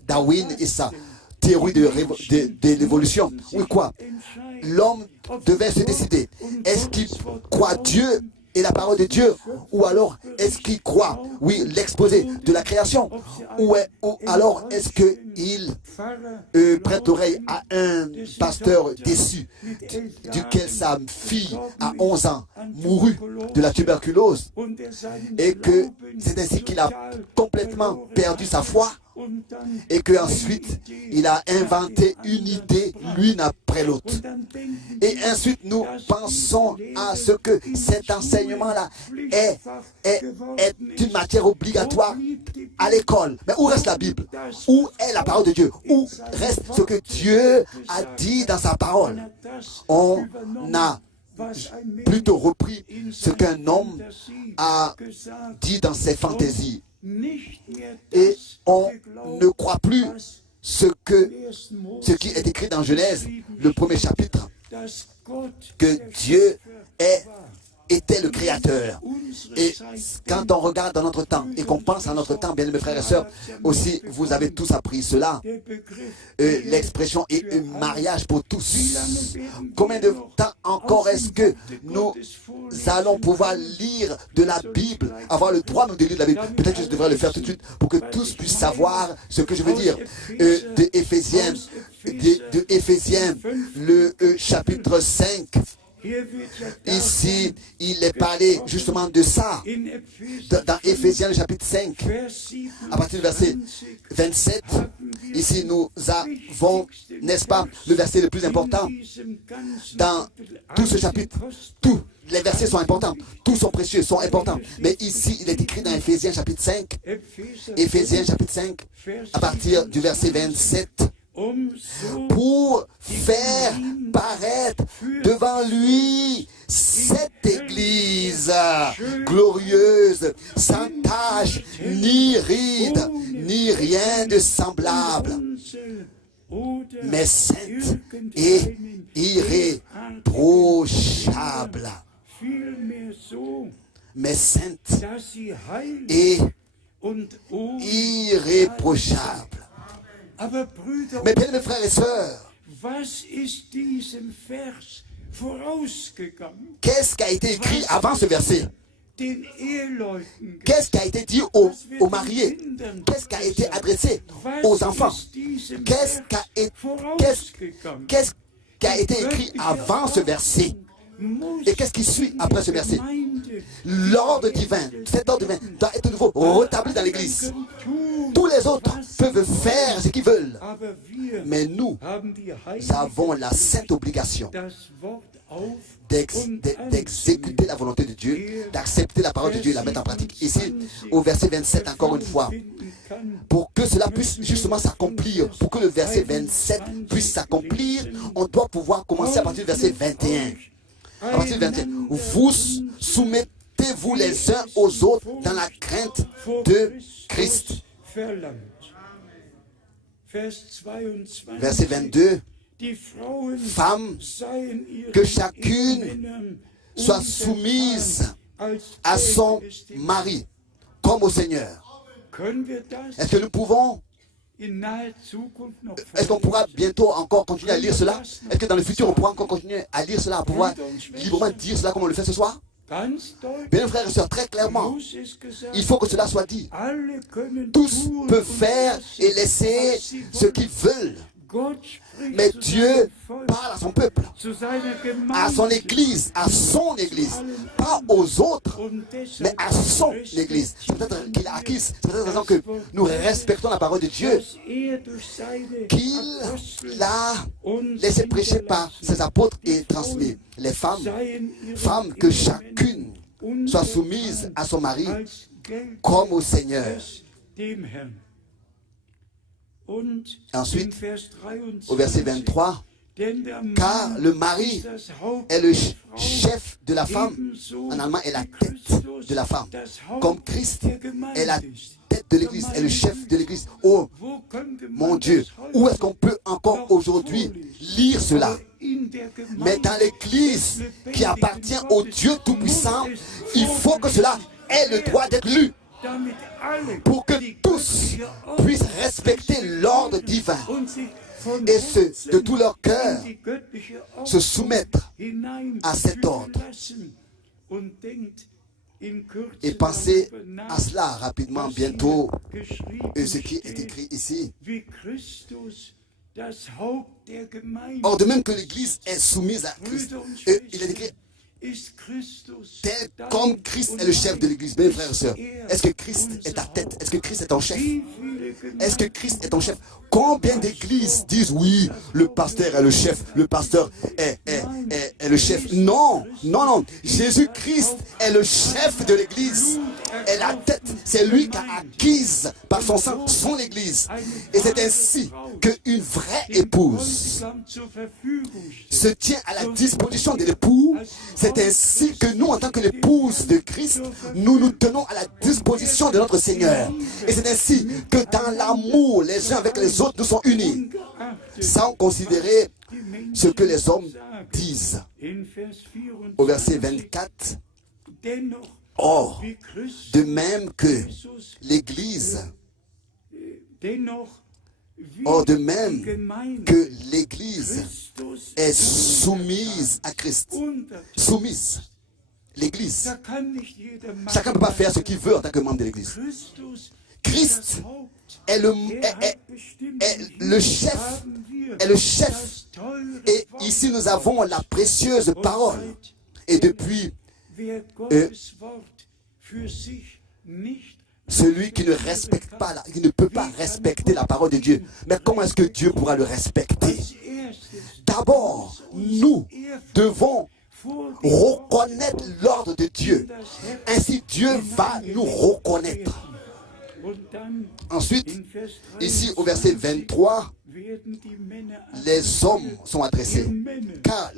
Darwin et ça, théorie de l'évolution. Oui, quoi? L'homme devait se décider. Est-ce qu'il croit Dieu et la parole de Dieu, ou alors est-ce qu'il croit, oui, l'exposé de la création, ou alors est-ce qu'il prête oreille à un pasteur déçu, duquel sa fille à 11 ans mourut de la tuberculose, et que c'est ainsi qu'il a complètement perdu sa foi, et qu'ensuite il a inventé une idée l'une après l'autre. Et ensuite nous pensons à ce que cet enseignement-là est une matière obligatoire à l'école. Mais où reste la Bible? Où est la parole de Dieu? Où reste ce que Dieu a dit dans sa parole? On a plutôt repris ce qu'un homme a dit dans ses fantaisies. Et on ne croit plus ce qui est écrit dans Genèse, le premier chapitre, que Dieu était le Créateur. Et quand on regarde dans notre temps et qu'on pense à notre temps, bien mes frères et sœurs, aussi vous avez tous appris cela, l'expression est un mariage pour tous. Combien de temps encore est-ce que nous allons pouvoir lire de la Bible, avoir le droit de lire de la Bible? Peut-être que je devrais le faire tout de suite pour que tous puissent savoir ce que je veux dire. De Éphésiens, le chapitre 5. Ici, il est parlé justement de ça. Dans Éphésiens, le chapitre 5, à partir du verset 27, ici nous avons, n'est-ce pas, le verset le plus important. Dans tout ce chapitre, tous les versets sont importants, tous sont précieux, sont importants. Mais ici, il est écrit dans Éphésiens, chapitre 5, Éphésiens, chapitre 5, à partir du verset 27. Pour faire paraître devant lui cette église glorieuse, sans tache, ni ride, ni rien de semblable, mais sainte et irréprochable. Mais sainte et irréprochable. Mais bien mes frères et sœurs, qu'est-ce qui a été écrit avant ce verset? Qu'est-ce qui a été dit aux mariés? Qu'est-ce qui a été adressé aux enfants? Qu'est-ce qui a été écrit avant ce verset? Et qu'est-ce qui suit après ce verset? L'ordre divin, cet ordre divin doit être de nouveau rétabli dans l'Église. Tous les autres peuvent faire ce qu'ils veulent. Mais nous avons la sainte obligation d'exécuter la volonté de Dieu, d'accepter la parole de Dieu et la mettre en pratique. Ici, au verset 27, encore une fois, pour que cela puisse justement s'accomplir, pour que le verset 27 puisse s'accomplir, on doit pouvoir commencer à partir du verset 21. À partir du 21, vous soumettez-vous les uns aux autres dans la crainte de Christ. Verset 22, femmes, que chacune soit soumise à son mari, comme au Seigneur. Est-ce que nous pouvons, est-ce qu'on pourra bientôt encore continuer à lire cela? Est-ce que dans le futur on pourra encore continuer à lire cela, à pouvoir librement dire cela comme on le fait ce soir? Bien frères et sœurs, très clairement, il faut que cela soit dit. Tous peuvent faire et laisser ce qu'ils veulent. Mais Dieu parle à son peuple, à son église, pas aux autres, mais à son église. C'est peut-être qu'il a acquise, c'est peut-être raison que nous respectons la parole de Dieu, qu'il l'a laissé prêcher par ses apôtres et transmis. Les femmes, que chacune soit soumise à son mari comme au Seigneur. Ensuite, au verset 23, car le mari est le chef de la femme, en allemand est la tête de la femme, comme Christ est la tête de l'église, est le chef de l'église. Oh mon Dieu, où est-ce qu'on peut encore aujourd'hui lire cela? Mais dans l'église qui appartient au Dieu Tout-Puissant, il faut que cela ait le droit d'être lu. damit alle, pour que die tous göttliche Ordnung puissent respecter l'ordre divin und sich von et se, de Herzen tout leur cœur in die göttliche se Ordnung soumettre à cet ordre. hineinführen lassen. Und denkt in Kürze Et pensez darüber à nach, cela rapidement, was bientôt, hier geschrieben et ce qui est steht, écrit ici. wie Christus das Haupt der Gemeinde. Or, de même que l'Église est soumise à Christ, Brüder und et il est Schwestern, écrit, ist Christus tel dein comme Christ und est le chef de mein? l'Église. Mes frères et sœurs, Er est-ce que Christ unser est ta tête? Haupt? Est-ce que Christ est ton chef? Wie viele Gemeinden Est-ce que Christ est ton chef? Combien d'églises disent oui, le pasteur est le chef, le pasteur est le chef? Non, non, non. Jésus-Christ est le chef de l'église, est la tête. C'est lui qui a acquise par son sang son église. Et c'est ainsi qu'une vraie épouse Bräutigam zur Verfügung steht? se tient à la disposition de l'époux. C'est ainsi que nous, en tant que l'épouse de Christ, nous nous tenons à la disposition de notre Seigneur. Et c'est ainsi que dans l'amour, les uns avec les autres, nous sommes unis, Ungeachtet sans considérer die Menschen ce que les hommes sagen. disent. In Vers 24, Au verset 24, dennoch, or, wie Christus de même que Jesus, l'Église, dennoch, wie or de die même Gemeinde que l'Église Christus est soumise à Christ. untertan. Soumise. L'Église. Da kann nicht jeder machen, Chacun ne peut pas faire ce qu'il veut en tant que membre de l'Église. Christus Christ ist das Haupt. est le, Er hat bestimmt, est und le hier chef, haben wir est le chef. das teure Et Wort. ici, nous avons la précieuse parole. Et depuis, Wer Gottes Wort für sich nicht celui qui ne respecte pas, qui ne peut pas respecter la parole de Dieu. Mais comment est-ce que Dieu pourra le respecter? als erstes D'abord, nous devons vor dem reconnaître l'ordre de Dieu. das Herz Ainsi, Dieu va nous reconnaître. und dann Ensuite, in Vers ici au verset 23, werden die Männer les hommes sont adressés. Car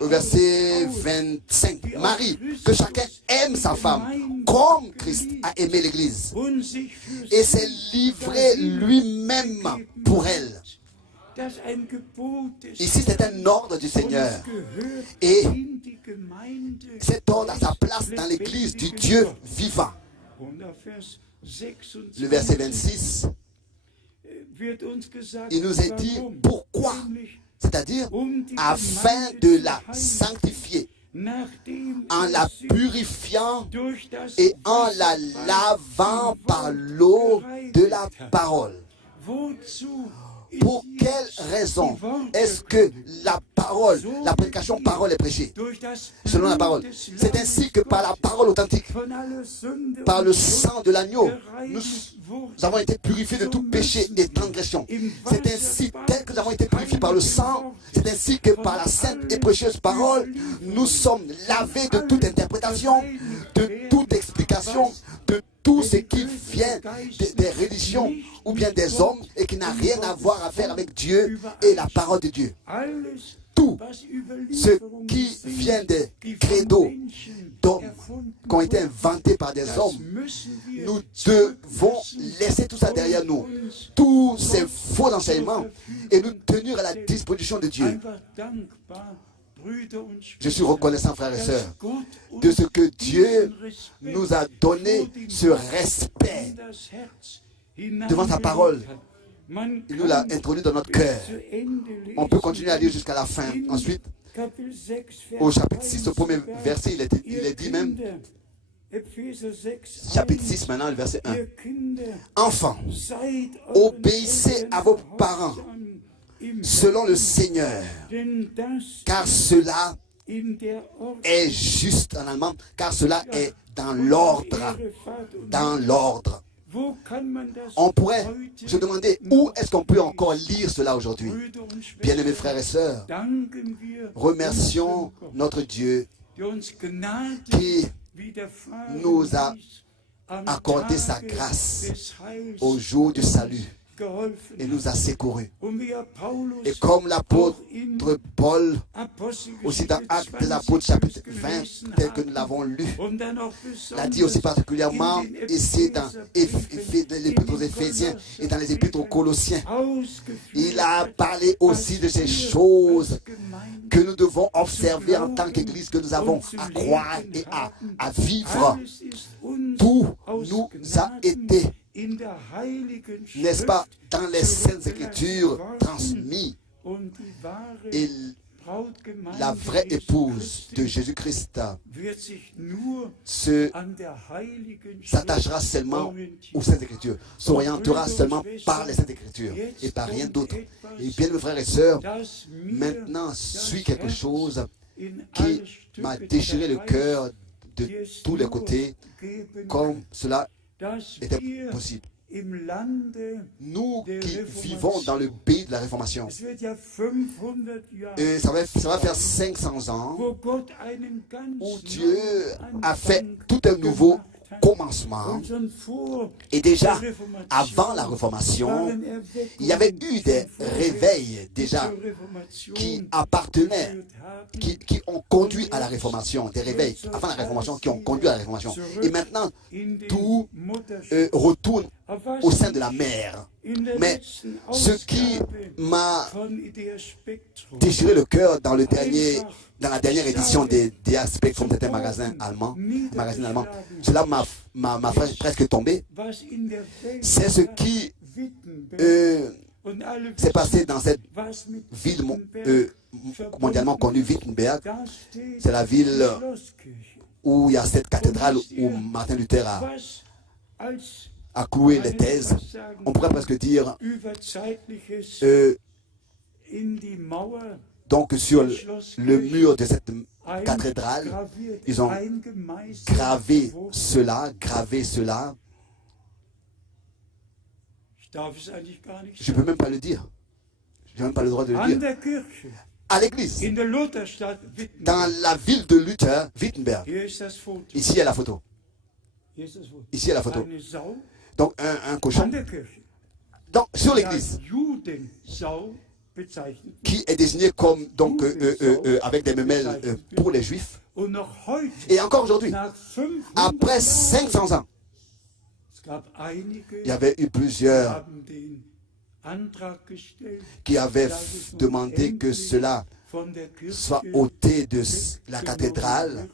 au verset 25, Marie, que chacun aime sa femme comme Christ a aimé l'Église und sich für et s'est livré lui-même pour elle. das ein Gebot des Ici, c'est un ordre du und Seigneur. es gehört Et in die Gemeinde. cet ordre a sa place dans l'Église du Dieu vivant. Und auf Vers 26 Le verset 26, wird uns gesagt, il nous est dit warum? pourquoi, Nämlich, c'est-à-dire die afin Gemeinde de zu la heiligen, sanctifier, nachdem en la sie purifiant durch das et en Wasser la bei lavant dem par Wort l'eau de la gereinigt hat. parole. Wozu Pour ist quelle jetzt raison die Worte est-ce que la parole, la prédication parole est prêchée? durch das Selon la parole. Blut des C'est ainsi que par la parole authentique, von aller Sünde par und le Schuld sang de l'agneau, nous gereinigt wurde. avons été purifiés de tout péché et transgression. C'est ainsi, tel que nous avons été purifiés par le sang, c'est ainsi que par la sainte et précieuse parole, nous sommes lavés de toute interprétation, de toute explication, de tout ce qui vient des religions ou bien des hommes et qui n'a rien à voir à faire avec Dieu et la parole de Dieu. Alles, Tout was ce Überlieferungen qui sind, vient des die von credos Menschen d'hommes erfunden qui ont été wurden, inventés par des das hommes, müssen wir nous devons zurücklassen laisser tout ça derrière nous, und uns tous ces faux enseignements, et nous tenir à la disposition de Dieu. einfach dankbar, Brüder und Je suis reconnaissant, frères et dass sœurs, Gott de uns ce que Dieu diesen Respekt nous a donné ce respect in das Herz devant sa parole. hineingelegt hat. Man Il nous l'a kann introduit dans notre cœur. zu Ende lesen. On peut continuer à lire jusqu'à la fin. In Ensuite, Kapitel 6, Vers au chapitre 6, au 1 premier sogar, verset, il ihr est dit même, Kinder, Epheser 6, chapitre 1, 6 maintenant, le verset 1. ihr Kinder, Enfants, seid obéissez à vos parents gehorsam im selon le Seigneur, denn das car cela in der est juste en allemand, car cela est dans l'ordre. Dans l'ordre. Wo kann man das On pourrait heute se demander où est-ce qu'on peut encore lire cela aujourd'hui. Brüder und Bien-aimés Schwestern, frères et sœurs, danken wir remercions unserem Gott, notre Dieu der uns Gnade qui widerfahren nous a ließ am accordé sa Tage grâce des Heils au jour du salut. et nous a secourus. Und wie Paulus Et comme l'apôtre auch in Paul, Apostelgeschichte aussi dans Actes des 20, Apôtres chapitre wie wir es 20, gelesen tel que haben, nous l'avons lu, und dann auch l'a dit aussi besonders particulièrement in den ici dans l'épître aux Éphésiens et dans les épîtres aux Colossiens. ausgeführt Il a parlé aussi de ces choses que nous devons observer en tant qu'Église, que nous avons à croire et à vivre. Alles ist uns Tout aus nous a Gnaden été, in der Heiligen n'est-ce pas, Schrift dans les Saintes zurückgelassen Écritures worden. transmis. Und die wahre Et Brautgemeinde la vraie Jesu épouse de Christi Jésus-Christ wird sich nur se an der Heiligen s'attachera Schrift seulement orientieren. aux Saintes Écritures, s'orientera seulement par les Saintes Écritures et par rien d'autre. Et bien, mes frères et sœurs, Das mir maintenant suit quelque chose in qui alle m'a Stücke déchiré le zerreißt, cœur de die es tous les nur côtés, geben comme kann. cela Dass était wir possible. im Lande, Nous qui vivons dans le pays de la Réformation, es wird ja 500 Jahre, et ça va faire 500 ans wo Gott einen ganz où Dieu neuen a fait Anfang tout un nouveau gemacht hat. commencement. Und schon vor Et déjà, der Reformation avant la Réformation, waren Erweckungen il y avait eu des réveils déjà zur Reformation qui appartenaient, geführt haben. qui ont conduit à la Réformation, des réveils avant la Réformation qui ont conduit à la Réformation. Et maintenant, In den tout Mutterschoß. retourne Auf was au sein de la mer. in der Mais letzten ce qui Ausgabe m'a von Idea Spektrum déchiré le cœur dans la dernière édition des Spectrum, c'était un magazine allemand, cela m'a fait presque tomber. was in der Welt C'est ce qui Wittenberg und alle s'est passé dans cette was mit ville Wittenberg mondialement connue, Wittenberg. da steht C'est la ville die Schlosskirche. où il y a cette cathédrale où Martin Luther Was als a cloué les thèses. On pourrait presque dire überzeitliches euh, in die Mauer donc sur le mur de cette cathédrale, eingraviert, ils ont eingemeißelt gravé wurde. cela. Ich darf es eigentlich gar nicht Je ne peux sagen. même pas le dire. Je n'ai même pas le droit de le An dire. der Kirche, À l'église, in der Lutherstadt dans Wittenberg. la ville de Luther, Wittenberg. Hier ist das Foto. Ici est la photo. Hier ist das Foto. Ici est la photo. Eine Sau Donc un cochon. an der Kirche. Donc sur Ja, l'église, Judensau bezeichnet. qui est désignée comme donc avec des memelles pour les juifs. Und noch heute, Et encore aujourd'hui, nach 500 après Jahren, 500 ans, es gab einige, il y avait eu plusieurs haben den Antrag gestellt, qui avaient demandé que cela von der Kirche soit ôté de la cathédrale.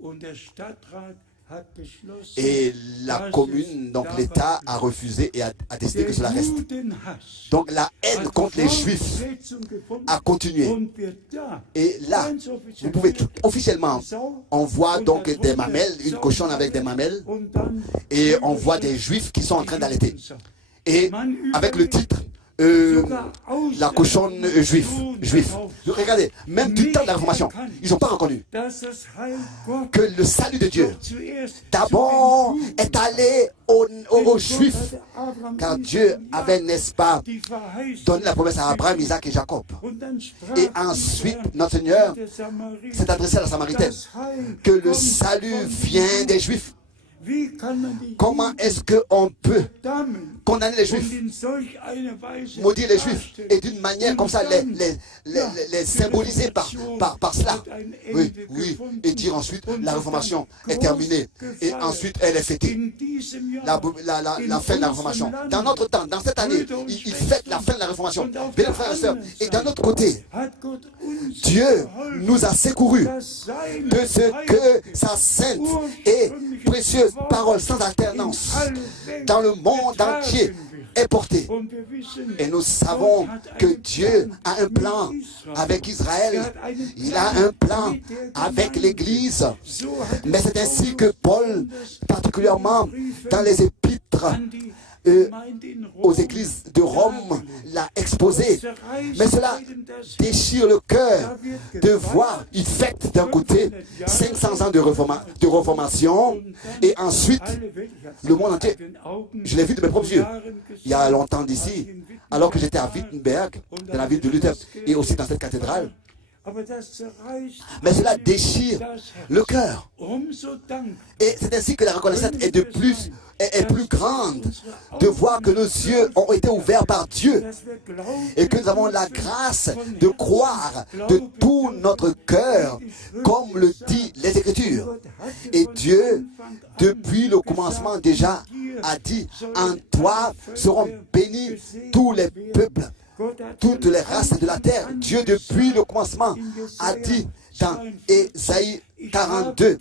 und der Stadtrat hat beschlossen, Et la dass commune, es donc dabei l'État, a bleibt. refusé et a décidé Der que cela reste. Judenhass Donc la haine hat contre les Juifs Fortsetzung gefunden a continué. und wird da Et là, ganz offiziell vous pouvez officiellement, Sau on voit und donc darunter des mamelles, une Sau cochonne avec des mamelles, und dann et on voit des Juifs qui sont en train d'allaiter. Judensau. Et avec le titre, la cochonne juif. Regardez, même du temps de la Réformation, ils n'ont pas reconnu Dass das Heil Gott que le salut de Dieu doch zuerst d'abord zu den Juden, est allé aux denn aux Gott Juifs, hatte Abraham, car Isaak Dieu und avait, Jakob n'est-ce pas, die Verheißung donné la promesse à Abraham, Isaac et Jacob. Und dann sprach Et ensuite, dieser notre Seigneur der Samariter, s'est adressé à la Samaritaine, das Heil que le kommt salut von vient den des Juden. Juifs. Wie kann man die Comment Juden est-ce qu'on peut verdammen condamner les und Juifs, in solch einer Weise maudire les Juifs, darstellen? et d'une manière comme ça les symboliser par cela? Oui, oui, et dire ensuite la Réformation est terminée, et ensuite elle est fêtée. In diesem Jahr, La fin de la Réformation. Dans notre temps, dans cette année, il fête la fin de la Réformation. Bien, frères et sœurs, et d'un autre côté, hat Gott uns Dieu geholfen, nous a secourus dass seine de ce que sa sainte et précieuse parole sans alternance dans le monde entier est portée. Und wir wissen, Et nous savons Gott hat que einen Dieu Plan a un plan mit Israel. avec Israël. Il a un plan avec l'Église. So hat Mais c'est ainsi que Paul, particulièrement dans les épîtres an die Gemeinde in Rom aux églises de Rome, l'a exposé. Mais cela déchire le cœur de voir, il fête d'un côté 500 ans de reformation et ensuite le monde entier. Je l'ai vu de mes propres yeux il y a longtemps d'ici, alors que j'étais à Wittenberg, dans la ville de Luther, et aussi dans cette cathédrale. Mais cela déchire le cœur. Et c'est ainsi que la reconnaissance est plus grande de voir que nos yeux ont été ouverts par Dieu et que nous avons la grâce de croire de tout notre cœur, comme le dit les Écritures. Et Dieu, depuis le commencement déjà, a dit, en toi seront bénis tous les peuples, toutes les races de la terre. Dieu, depuis le commencement, a dit dans Ésaïe 42,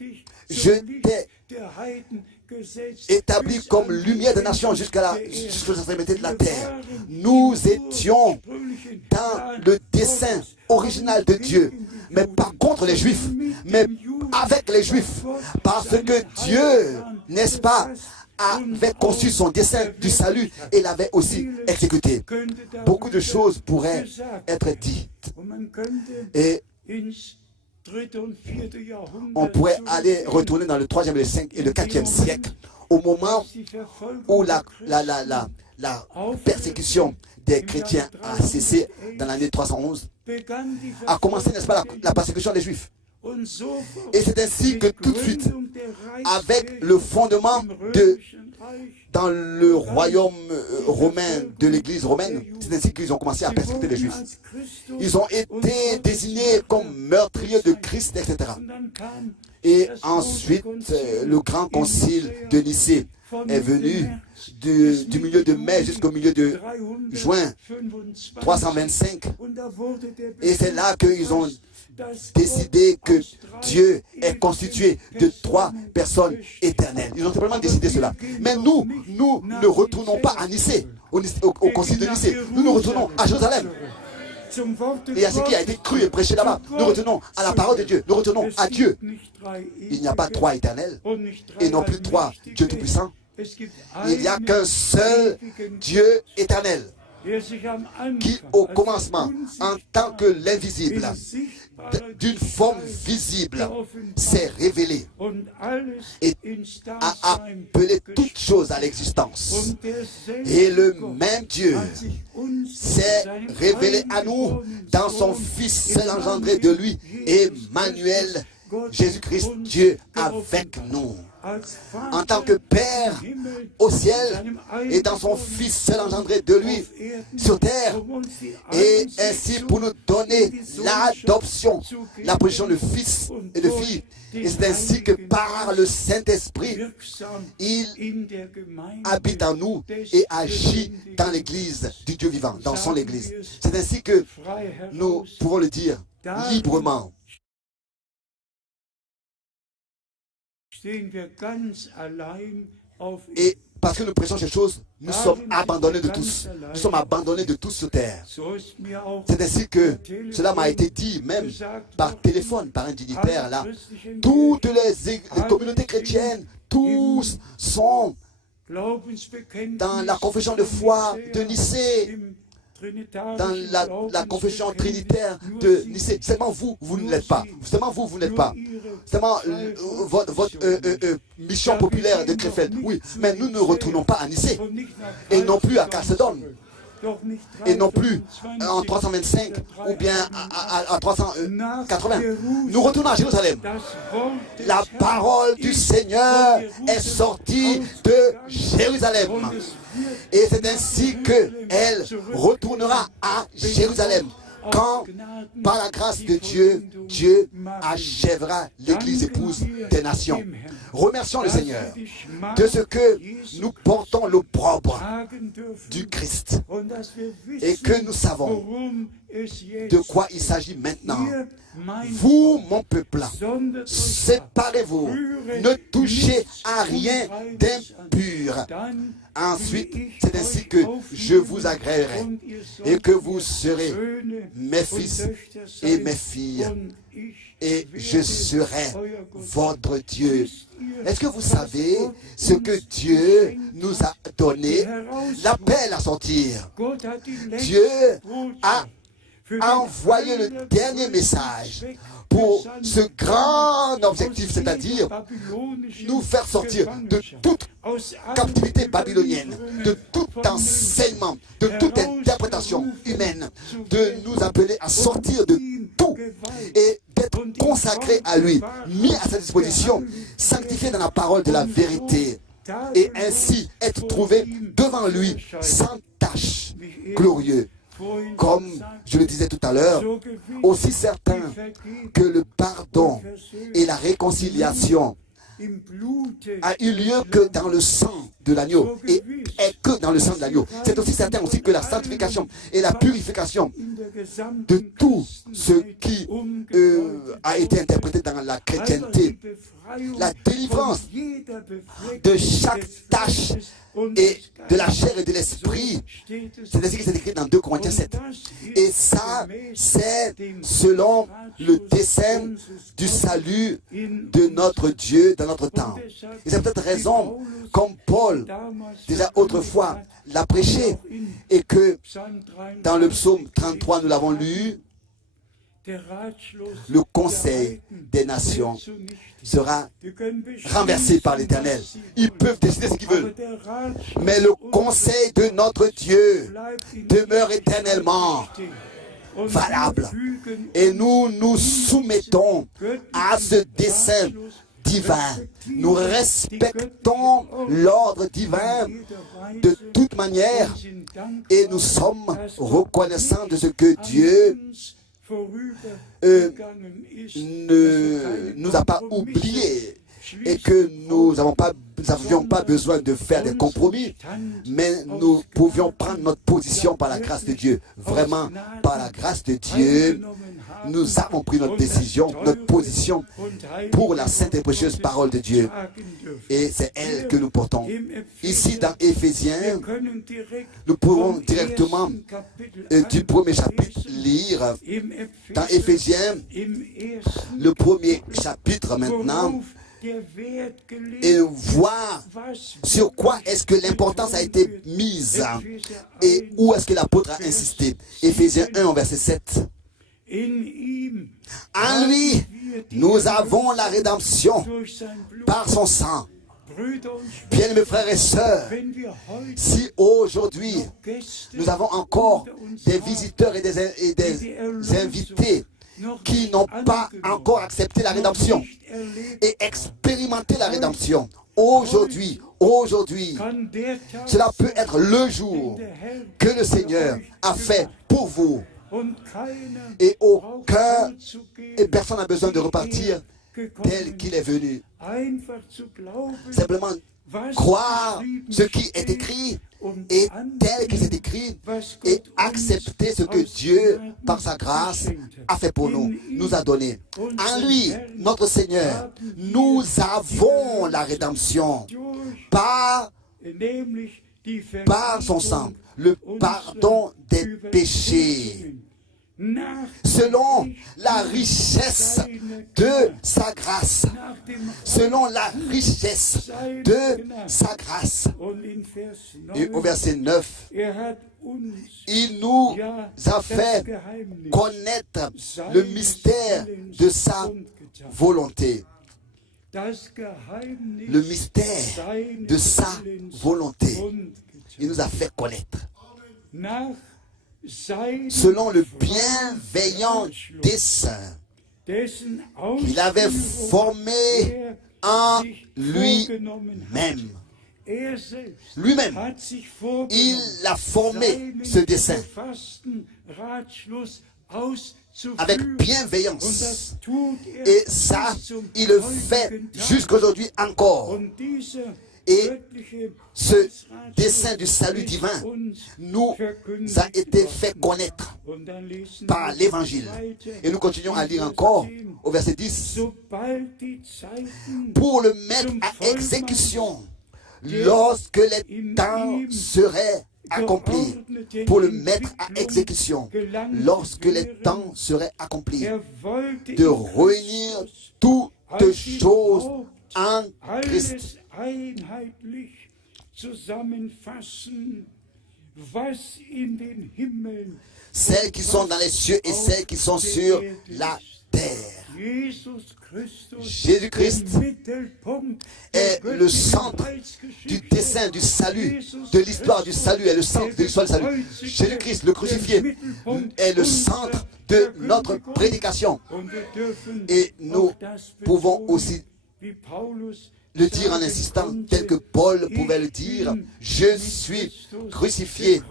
je t'ai établi comme lumière des nations jusqu'aux extrémités de la terre. Nous étions dans le dessein original de Dieu, mais pas contre les Juifs, mais avec les Juifs, parce que Dieu, n'est-ce pas, avait conçu son dessein du salut et l'avait aussi exécuté. Beaucoup de choses pourraient être dites. Et on pourrait aller retourner dans le 3e, le 5e et le 4e siècle, au moment où la persécution des chrétiens a cessé dans l'année 311, a commencé, n'est-ce pas, la persécution des Juifs. Et c'est ainsi que tout de suite, avec le fondement dans le royaume romain de l'église romaine, c'est ainsi qu'ils ont commencé à persécuter les Juifs. Ils ont été désignés comme meurtriers de Christ, etc. Et ensuite, le grand concile de Nicée est venu du milieu de mai jusqu'au milieu de juin 325. Et c'est là qu'ils ont décidé que Dieu est constitué de 3 personnes éternelles. Ils ont simplement décidé cela. Mais nous ne retournons pas à Nicée, au concile de Nicée. Nous retournons à Jérusalem. Et à ce qui a été cru et prêché là-bas. Nous retournons à la parole de Dieu. Nous retournons à Dieu. Il n'y a pas 3 éternels et non plus 3 Dieu Tout-Puissant. Il n'y a qu'un seul Dieu éternel qui, au commencement, en tant que l'invisible, d'une forme visible, s'est révélé et a appelé toutes choses à l'existence. Et le même Dieu s'est révélé à nous dans son Fils seul engendré de lui, Emmanuel, Jésus-Christ, Dieu avec nous. En tant que Père au ciel et dans son Fils seul engendré de lui sur terre, et ainsi pour nous donner l'adoption, la position de fils et de fille. Et c'est ainsi que par le Saint-Esprit, il habite en nous et agit dans l'église du Dieu vivant, dans son église. C'est ainsi que nous pouvons le dire librement. Et parce que nous prêchons ces choses, nous sommes abandonnés de tous. Nous sommes abandonnés de tous sur terre. C'est ainsi que cela m'a été dit même par téléphone, par un dignitaire là. Toutes les communautés chrétiennes, tous sont dans la confession de foi de Nicée, dans la confession trinitaire de Nicée. Seulement vous, vous ne l'êtes pas. Seulement vous, vous n'êtes pas. Seulement votre mission populaire de Krefeld. Oui, mais nous ne retournons pas à Nicée. Et non plus à Chalcédoine. Et non plus en 325 ou bien à 380. Nous retournons à Jérusalem. La parole du Seigneur est sortie de Jérusalem. Et c'est ainsi qu'elle retournera à Jérusalem. Quand, par la grâce de Dieu, Dieu achèvera l'Église épouse des nations. Remercions le Seigneur de ce que nous portons l'opprobre du Christ et que nous savons de quoi il s'agit maintenant. Vous, mon peuple, séparez-vous, ne touchez à rien d'impur. Ensuite, c'est ainsi que je vous agréerai et que vous serez mes fils et mes filles et je serai votre Dieu. Est-ce que vous savez ce que Dieu nous a donné? L'appel à sortir. Dieu a envoyé le dernier message pour ce grand objectif, c'est-à-dire nous faire sortir de toute captivité babylonienne, de tout enseignement, de toute interprétation humaine, de nous appeler à sortir de tout livré à lui, mis à sa disposition, sanctifié dans la parole de la vérité, et ainsi être trouvé devant lui sans tache, glorieux. Comme je le disais tout à l'heure, aussi certain que le pardon et la réconciliation a eu lieu que dans le sang de l'agneau et est que dans le sang de l'agneau. C'est aussi certain aussi que la sanctification et la purification de tout ce qui a été interprété dans la chrétienté, la délivrance de chaque tâche et de la chair et de l'esprit, c'est ainsi que c'est écrit dans 2 Corinthiens 7. Et ça, c'est selon le dessein du salut de notre Dieu dans notre temps. Et c'est peut-être raison, comme Paul, déjà autrefois, l'a prêché, et que dans le psaume 33, nous l'avons lu, le conseil des nations sera renversé par l'Éternel. Ils peuvent décider ce qu'ils veulent. Mais le conseil de notre Dieu demeure éternellement valable. Et nous nous soumettons à ce dessein divin. Nous respectons l'ordre divin de toute manière et nous sommes reconnaissants de ce que Dieu ne nous a pas oubliés et que nous n'avions pas besoin de faire des compromis, mais nous pouvions prendre notre position par la grâce de Dieu. Vraiment, par la grâce de Dieu, nous avons pris notre décision, notre position pour la sainte et précieuse parole de Dieu. Et c'est elle que nous portons. Ici, dans Éphésiens, nous pouvons directement du premier chapitre lire. Dans Éphésiens, le premier chapitre maintenant, et voir sur quoi est-ce que l'importance a été mise et où est-ce que l'apôtre a insisté. Éphésiens 1, verset 7. En lui, nous avons la rédemption par son sang. Bien mes frères et sœurs, si aujourd'hui nous avons encore des visiteurs et des invités qui n'ont pas encore accepté la rédemption et expérimenté la rédemption, aujourd'hui, cela peut être le jour que le Seigneur a fait pour vous. Et personne n'a besoin de repartir tel qu'il est venu. Simplement croire ce qui est écrit et tel que c'est écrit et accepter ce que Dieu, par sa grâce, a fait pour nous, nous a donné. En lui, notre Seigneur, nous avons la rédemption par son sang, le pardon des péchés, selon la richesse de sa grâce, selon la richesse de sa grâce. Et au verset 9, il nous a fait connaître le mystère de sa volonté. Le mystère de sa volonté. Il nous a fait connaître. Selon le bienveillant dessein qu'il avait formé en lui-même. Lui-même, il a formé ce dessein avec bienveillance. Et ça, il le fait jusqu'aujourd'hui encore. Et ce dessein du salut divin nous a été fait connaître par l'évangile. Et nous continuons à lire encore au verset 10. Pour le mettre à exécution lorsque les temps seraient accomplis. Pour le mettre à exécution lorsque les temps seraient accomplis. De réunir toutes choses en Christ. Celles qui sont dans les cieux et celles qui sont sur la terre. Jesus Christus, Jésus-Christ der Mittelpunkt est der le centre Göttlichkeitsgeschichte. du dessein du salut, de l'histoire du salut, est le centre de l'histoire du salut. Jésus-Christ, le crucifié, est le centre de notre prédication. Und wir dürfen Et nous auch das pouvons betonen, aussi wie Paulus le dire en sagen insistant, konnte, tel que Paul pouvait le dire, je suis crucifié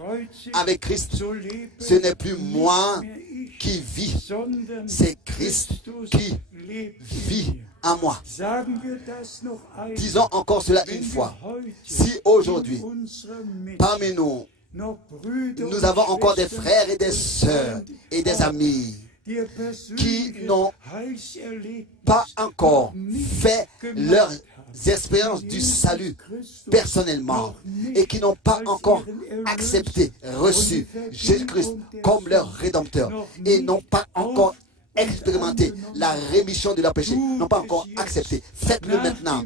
avec Christ. so lebe Ce n'est plus moi mehr ich, qui vis, sondern c'est Christ qui lebt in vit mir. en moi. Sagen wir das noch einmal, Disons encore cela wenn une wir fois. heute Si aujourd'hui, in unserer Mitte parmi nous, noch Brüder nous und avons encore des Schwestern frères et des und sœurs Freunde et des amis die ihr persönliches n'ont Heilserlebnis pas encore noch nicht fait gemacht leurs haben, expériences du salut personnellement et qui n'ont pas encore accepté, reçu Jésus-Christ comme leur Rédempteur et n'ont pas encore expérimenté la rémission de leurs péchés, n'ont pas encore accepté. Faites-le maintenant,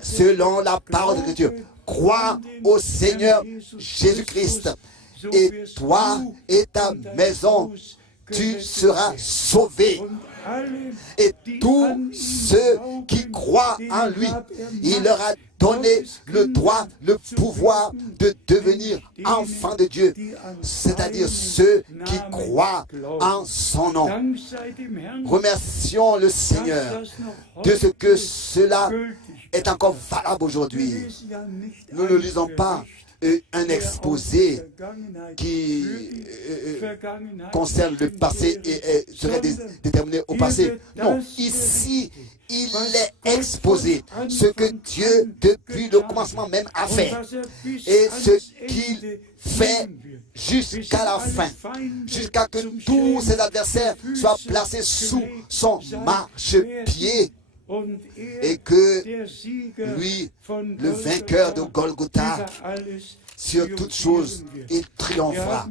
selon la parole de Dieu. Crois au Seigneur Jésus-Christ et toi et ta maison, tu seras sauvé. Et tous ceux qui croient en lui, il leur a donné le droit, le pouvoir de devenir enfants de Dieu, c'est-à-dire ceux qui croient en son nom. Remercions le Seigneur de ce que cela est encore valable aujourd'hui. Nous ne lisons pas un exposé qui concerne le passé et serait déterminé au passé. Non, ici, il est exposé ce que Dieu, depuis le commencement même, a fait et ce qu'il fait jusqu'à la fin, jusqu'à que tous ses adversaires soient placés sous son marchepied et que lui, le vainqueur de Golgotha, sur toute chose, il triomphera.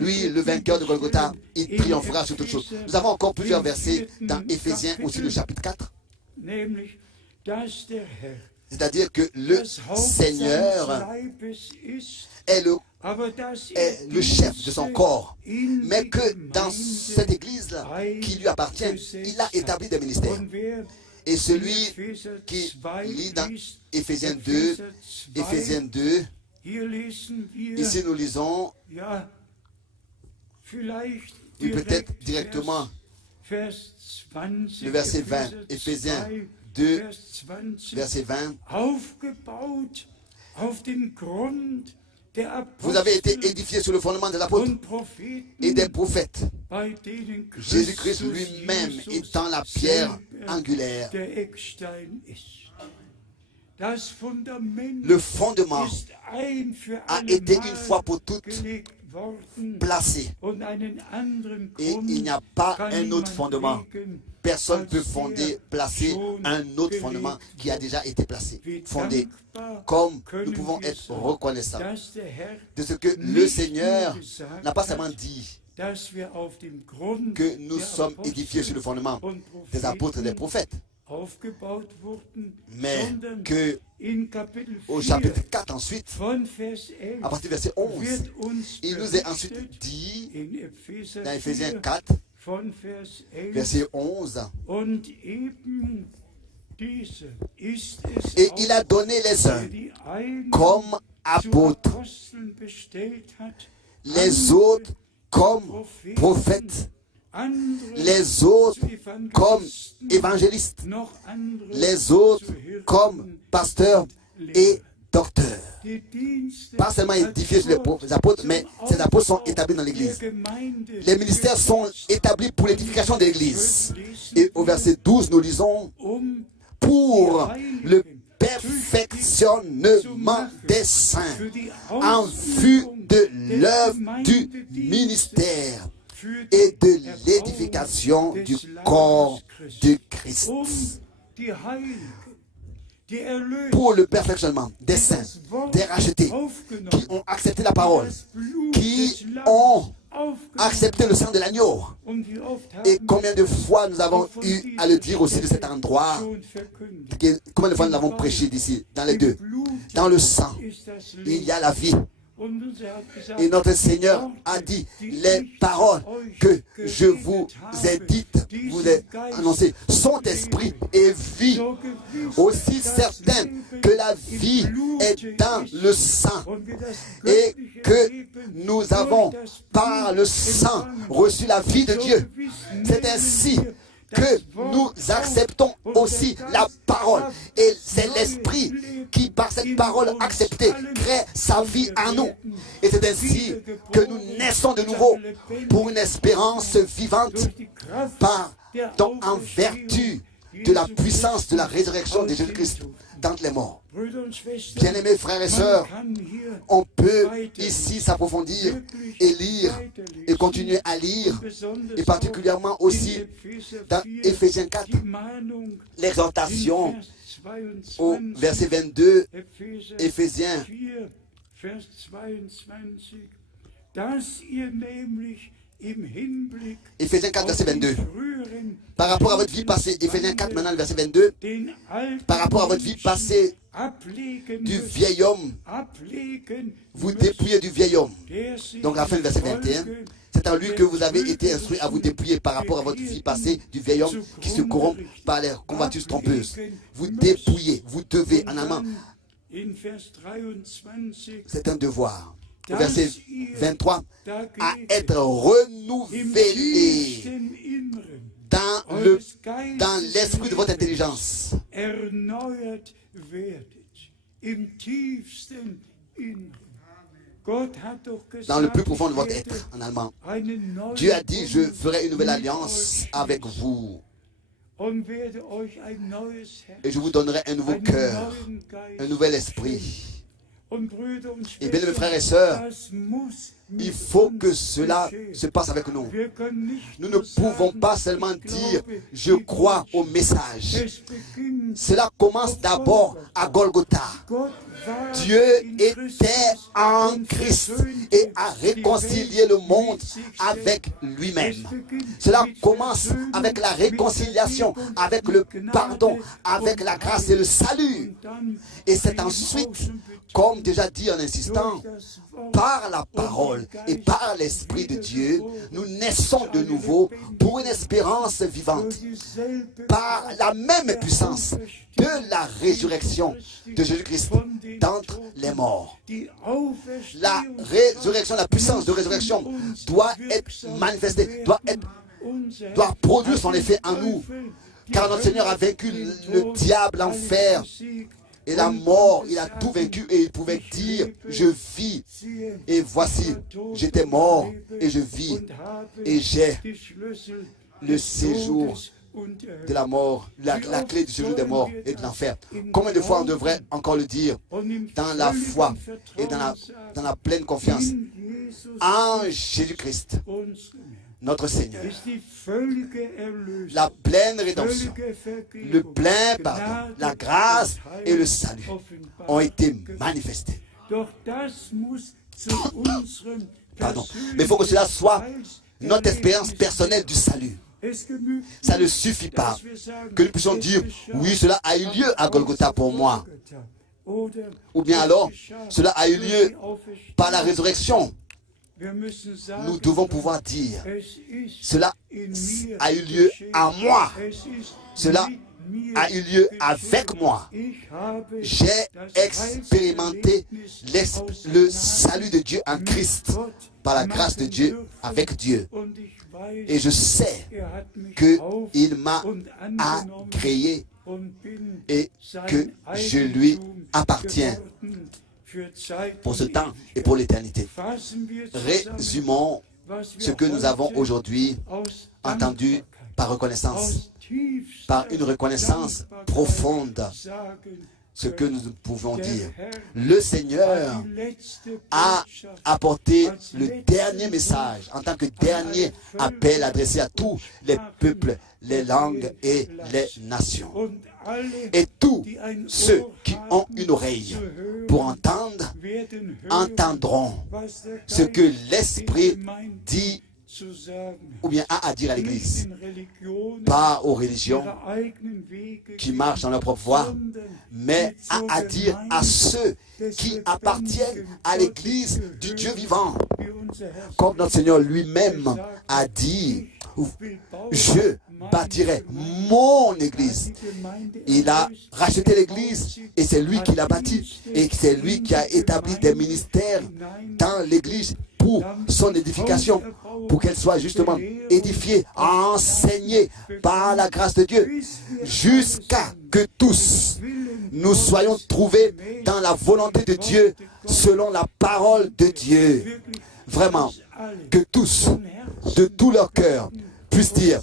Lui, le vainqueur de Golgotha, il triomphera sur toute chose. Nous avons encore plusieurs versets dans Éphésiens, aussi le chapitre 4. C'est-à-dire que le Seigneur est le chef de son corps, mais que dans cette église qui lui appartient, il a établi des ministères. Et celui qui lit dans Éphésiens 2, ici nous lisons, et peut-être directement le verset 20, Éphésiens 2, verset 20. Vous avez été édifiés sur le fondement des apôtres et des prophètes, Jésus-Christ lui-même étant la pierre angulaire. Le fondement a été une fois pour toutes placé. Et il n'y a pas un autre fondement. Personne ne peut placer un autre fondement qui a déjà été placé, fondé. Comme nous pouvons être reconnaissants de ce que le Seigneur n'a pas seulement dit que nous sommes édifiés sur le fondement des apôtres et des prophètes, mais que au chapitre 4 ensuite, à partir du verset 11, il nous est ensuite dit dans Éphésiens 4, verset 11, et il a donné les uns comme apôtres, les autres comme prophètes, les autres comme évangélistes, les autres comme pasteurs et docteurs. Pas seulement édifiés sur les apôtres, mais ces apôtres sont établis dans l'église. Les ministères sont établis pour l'édification de l'église. Et au verset 12, nous lisons pour le perfectionnement des saints en vue de l'œuvre du ministère et de l'édification du corps de Christ. Pour le perfectionnement des saints, des rachetés, qui ont accepté la parole, qui ont accepté le sang de l'agneau. Et combien de fois nous avons eu à le dire aussi de cet endroit, combien de fois nous l'avons prêché d'ici, dans les deux. Dans le sang, il y a la vie. Et notre Seigneur a dit, les paroles que je vous ai dites, vous ai annoncées, sont esprit et vie. Aussi certain que la vie est dans le sang et que nous avons par le sang reçu la vie de Dieu. C'est ainsi que nous acceptons aussi la parole. Et c'est l'Esprit qui, par cette parole acceptée, crée sa vie en nous. Et c'est ainsi que nous naissons de nouveau pour une espérance vivante en vertu de la puissance de la résurrection de Jésus-Christ d'entre les morts. Bien-aimés frères et sœurs, on peut ici s'approfondir et lire et continuer à lire, et particulièrement aussi dans Éphésiens 4, l'exhortation au verset 22, Éphésiens 4, verset 22. Par rapport à votre vie passée, Éphésiens 4, maintenant le verset 22, par rapport à votre vie passée du vieil homme, vous dépouillez du vieil homme. Donc la fin du verset 21, c'est en lui que vous avez été instruits à vous dépouiller par rapport à votre vie passée du vieil homme qui se corrompt par les convoitises trompeuses. Vous dépouillez, vous devez, en allemand, c'est un devoir. Au verset 23, à être renouvelé dans l'esprit de votre intelligence. Dans le plus profond de votre être, en allemand. Dieu a dit, je ferai une nouvelle alliance avec vous. Et je vous donnerai un nouveau cœur, un nouvel esprit. Et bien, mes frères et sœurs, il faut que cela se passe avec nous. Nous ne pouvons pas seulement dire « je crois au message ». Cela commence d'abord à Golgotha. Dieu était en Christ et a réconcilié le monde avec lui-même. Cela commence avec la réconciliation, avec le pardon, avec la grâce et le salut. Et c'est ensuite, comme déjà dit en insistant, par la parole et par l'Esprit de Dieu, nous naissons de nouveau pour une espérance vivante. Par la même puissance de la résurrection de Jésus-Christ d'entre les morts. La résurrection, la puissance de résurrection doit être manifestée, doit produire son effet en nous. Car notre Seigneur a vaincu le diable, l'enfer et la mort. Il a tout vaincu et il pouvait dire, je vis. Et voici, j'étais mort et je vis. Et j'ai le séjour de la mort, la clé du séjour des morts et de l'enfer. Combien de fois on devrait encore le dire dans la foi et dans la pleine confiance en Jésus-Christ, notre Seigneur. La pleine rédemption, le plein pardon, la grâce et le salut ont été manifestés. Pardon. Mais il faut que cela soit notre expérience personnelle du salut. Ça ne suffit pas que nous puissions dire oui, cela a eu lieu à Golgotha pour moi. Ou bien alors, cela a eu lieu par la résurrection. Nous devons pouvoir dire cela a eu lieu à moi. Cela a eu lieu avec moi. J'ai expérimenté le salut de Dieu en Christ par la grâce de Dieu avec Dieu. Et je sais qu'il m'a agréé et que je lui appartiens pour ce temps et pour l'éternité. Résumons ce que nous avons aujourd'hui entendu par reconnaissance, par une reconnaissance profonde. Ce que nous pouvons dire. Le Seigneur a apporté le dernier message en tant que dernier appel adressé à tous les peuples, les langues et les nations. Et tous ceux qui ont une oreille pour entendre, entendront ce que l'Esprit dit ou bien a à dire à l'Église, pas aux religions qui marchent dans leur propre voie, mais a à dire à ceux qui appartiennent à l'Église du Dieu vivant. Comme notre Seigneur lui-même a dit, je bâtirai mon Église. Il a racheté l'Église et c'est lui qui l'a bâtie. Et c'est lui qui a établi des ministères dans l'Église pour son édification, pour qu'elle soit justement édifiée, enseignée par la grâce de Dieu, jusqu'à que tous nous soyons trouvés dans la volonté de Dieu, selon la parole de Dieu. Vraiment, que tous, de tout leur cœur, puissent dire,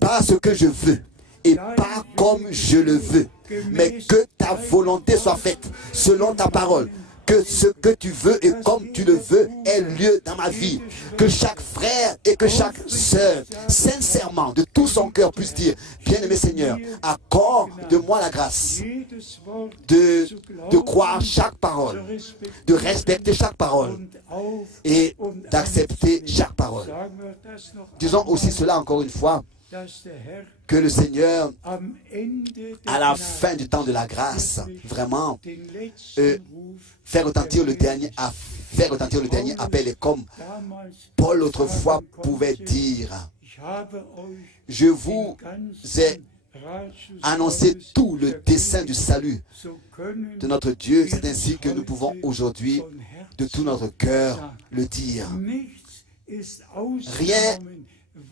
pas ce que je veux et pas comme je le veux, mais que ta volonté soit faite selon ta parole. Que ce que tu veux et comme tu le veux ait lieu dans ma vie. Que chaque frère et que chaque sœur, sincèrement, de tout son cœur, puisse dire, bien-aimé Seigneur, accorde-moi la grâce de croire chaque parole, de respecter chaque parole et d'accepter chaque parole. Disons aussi cela encore une fois, que le Seigneur, à la fin du temps de la grâce, vraiment, faire retentir le dernier appel. Et comme Paul autrefois pouvait dire, je vous ai annoncé tout le dessein du salut de notre Dieu. C'est ainsi que nous pouvons aujourd'hui, de tout notre cœur, le dire. Rien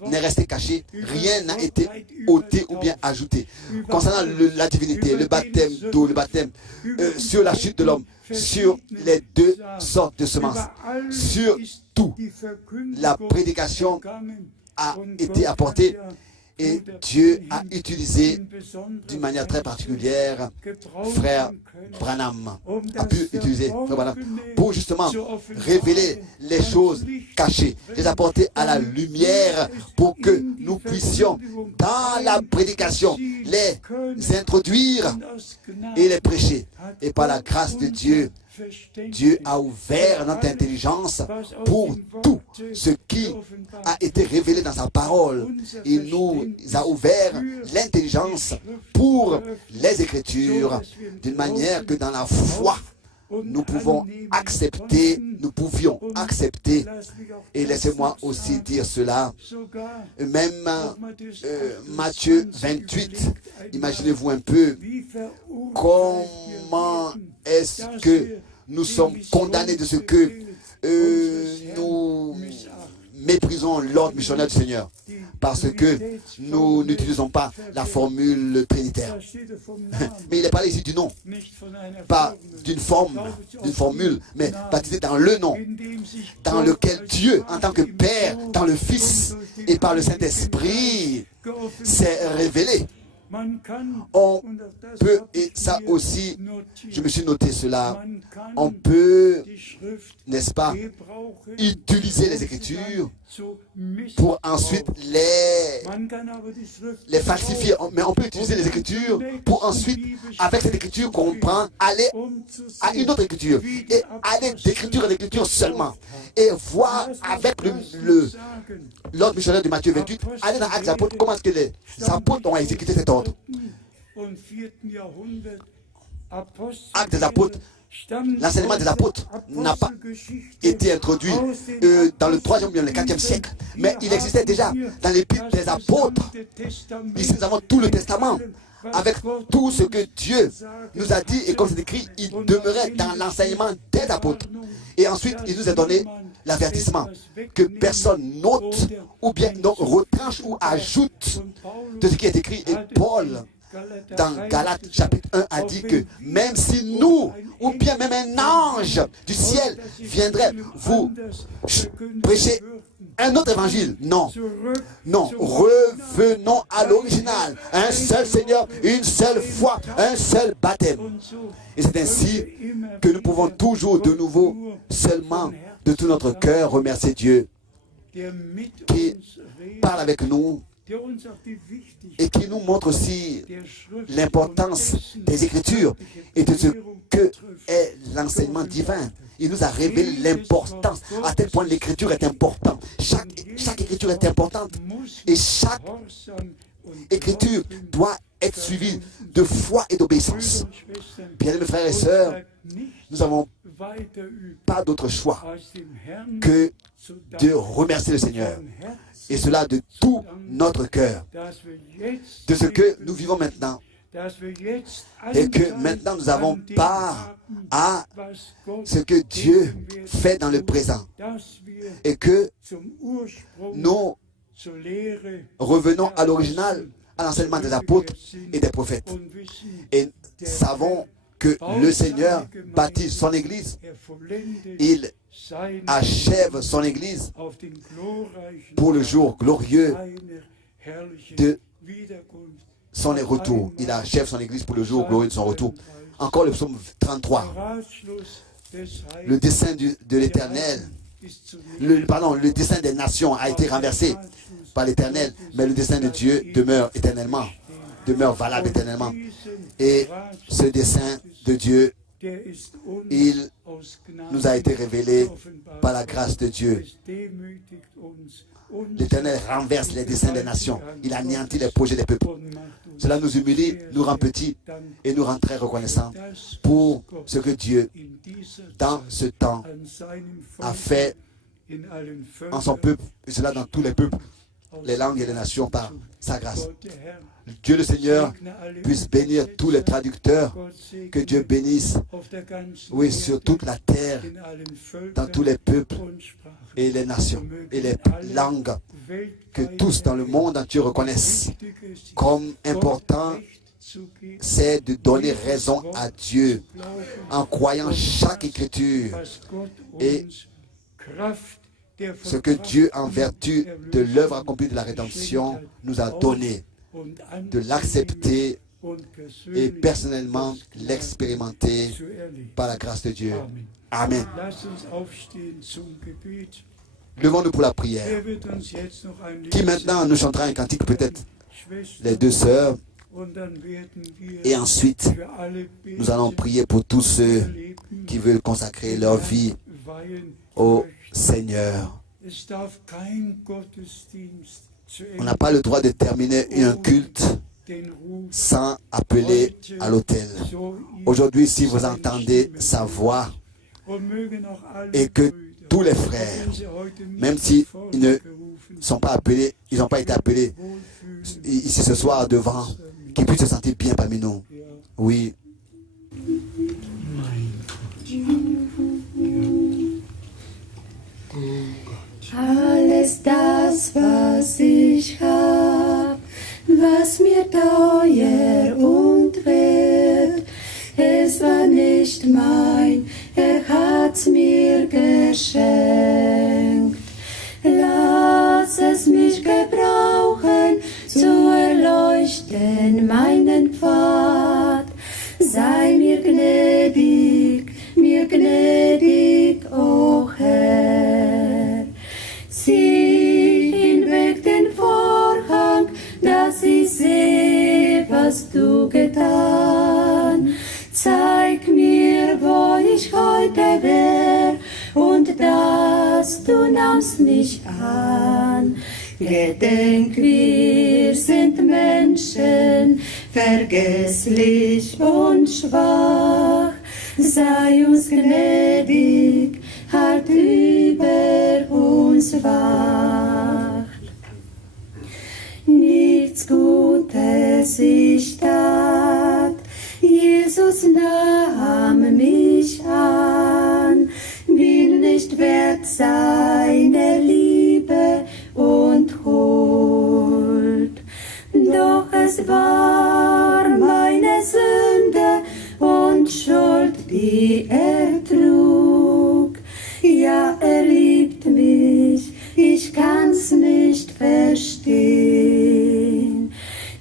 n'est resté caché, rien n'a été ôté ou bien ajouté. Concernant la divinité, le baptême d'eau, le baptême sur la chute de l'homme, sur les deux sortes de semences, sur tout, la prédication a été apportée et Dieu a utilisé d'une manière très particulière frère Branham, a pu utiliser frère Branham pour justement révéler les choses cachées, les apporter à la lumière pour que nous puissions dans la prédication les introduire et les prêcher. Et par la grâce de Dieu, Dieu a ouvert notre intelligence pour tout ce qui a été révélé dans sa parole. Il nous a ouvert l'intelligence pour les Écritures, d'une manière que dans la foi, nous pouvions accepter, et laissez-moi aussi dire cela, même Matthieu 28, imaginez-vous un peu comment est-ce que nous sommes condamnés de ce que nous méprisons l'ordre missionnaire du Seigneur, parce que nous n'utilisons pas la formule trinitaire. Mais il est parlé ici du nom, pas d'une formule, mais baptisé dans le nom, dans lequel Dieu, en tant que Père, dans le Fils et par le Saint-Esprit, s'est révélé. On peut, et ça aussi, je me suis noté cela, on peut, n'est-ce pas, utiliser les Écritures pour ensuite les falsifier. Mais on peut utiliser les Écritures pour ensuite, avec cette Écriture qu'on prend, aller à une autre Écriture et aller d'Écriture en Écriture seulement et voir avec l'ordre missionnaire de Matthieu 28, aller dans Actes des Apôtres, comment est-ce que les apôtres ont exécuté cet ordre. Actes des Apôtres, l'enseignement des apôtres n'a pas été introduit dans le 3e ou le 4e siècle, mais il existait déjà dans l'épître des apôtres. Ici nous avons tout le Testament avec tout ce que Dieu nous a dit, et comme c'est écrit, il demeurait dans l'enseignement des apôtres. Et ensuite il nous a donné l'avertissement que personne n'ôte ou bien retranche ou ajoute de ce qui est écrit. Et Paul, dans Galates chapitre 1, a dit que même si nous, ou bien même un ange du ciel viendrait vous prêcher un autre évangile, non, revenons à l'original. Un seul Seigneur, une seule foi, un seul baptême. Et c'est ainsi que nous pouvons toujours de nouveau, seulement de tout notre cœur, remercier Dieu qui parle avec nous et qui nous montre aussi l'importance des Écritures et de ce que est l'enseignement divin Il nous a révélé l'importance, à tel point l'écriture est importante. Chaque écriture est importante. Et chaque écriture doit être suivie de foi et d'obéissance. Bien mes frères et sœurs, nous n'avons pas d'autre choix que de remercier le Seigneur. Et cela de tout notre cœur. De ce que nous vivons maintenant. Et que maintenant nous avons part à ce que Dieu fait dans le présent. Et que nous revenons à l'original, à l'enseignement des apôtres et des prophètes. Et savons que le Seigneur bâtit son Église. Il achève son Église pour le jour glorieux de son retour. Il achève son Église pour le jour glorieux de son retour. Encore le psaume 33. Le dessein de l'Éternel, le dessein des nations a été renversé par l'Éternel, mais le dessein de Dieu demeure éternellement, demeure valable éternellement. Et ce dessein de Dieu, il nous a été révélé par la grâce de Dieu. L'Éternel renverse les desseins des nations. Il anéantit les projets des peuples. Cela nous humilie, nous rend petits et nous rend très reconnaissants pour ce que Dieu, dans ce temps, a fait en son peuple, et cela dans tous les peuples, les langues et les nations par sa grâce. Dieu le Seigneur puisse bénir tous les traducteurs, que Dieu bénisse, oui, sur toute la terre, dans tous les peuples et les nations et les langues, que tous dans le monde entier reconnaissent comme important, c'est de donner raison à Dieu en croyant chaque écriture et ce que Dieu, en vertu de l'œuvre accomplie de la rédemption, nous a donné, de l'accepter et personnellement l'expérimenter par la grâce de Dieu. Amen. Levons-nous pour la prière. Qui maintenant nous chantera un cantique, peut-être les deux sœurs, et ensuite nous allons prier pour tous ceux qui veulent consacrer leur vie au Seigneur. On n'a pas le droit de terminer un culte sans appeler à l'autel. Aujourd'hui, si vous entendez sa voix et que tous les frères, même s'ils ne sont pas appelés, ils n'ont pas été appelés ici ce soir devant, qu'ils puissent se sentir bien parmi nous. Oui. Alles das, was ich hab, was mir teuer und wert, es war nicht mein, hat's mir geschenkt. Lass es mich gebrauchen, zu erleuchten meinen Pfad. Sei mir gnädig, o Herr. Zieh hinweg den Vorhang, dass ich sehe, was du getan. Zeig mir, wo ich heute wär, und dass du nahmst mich an. Gedenk, wir sind Menschen, vergesslich und schwach. Sei uns gnädig, halt über uns wacht. Nichts Gutes ich tat, Jesus nahm mich an, bin nicht wert seiner Liebe und Huld. Doch es war meine Sünde und Schuld, die er trug. Ja, er liebt mich, ich kann's nicht verstehen.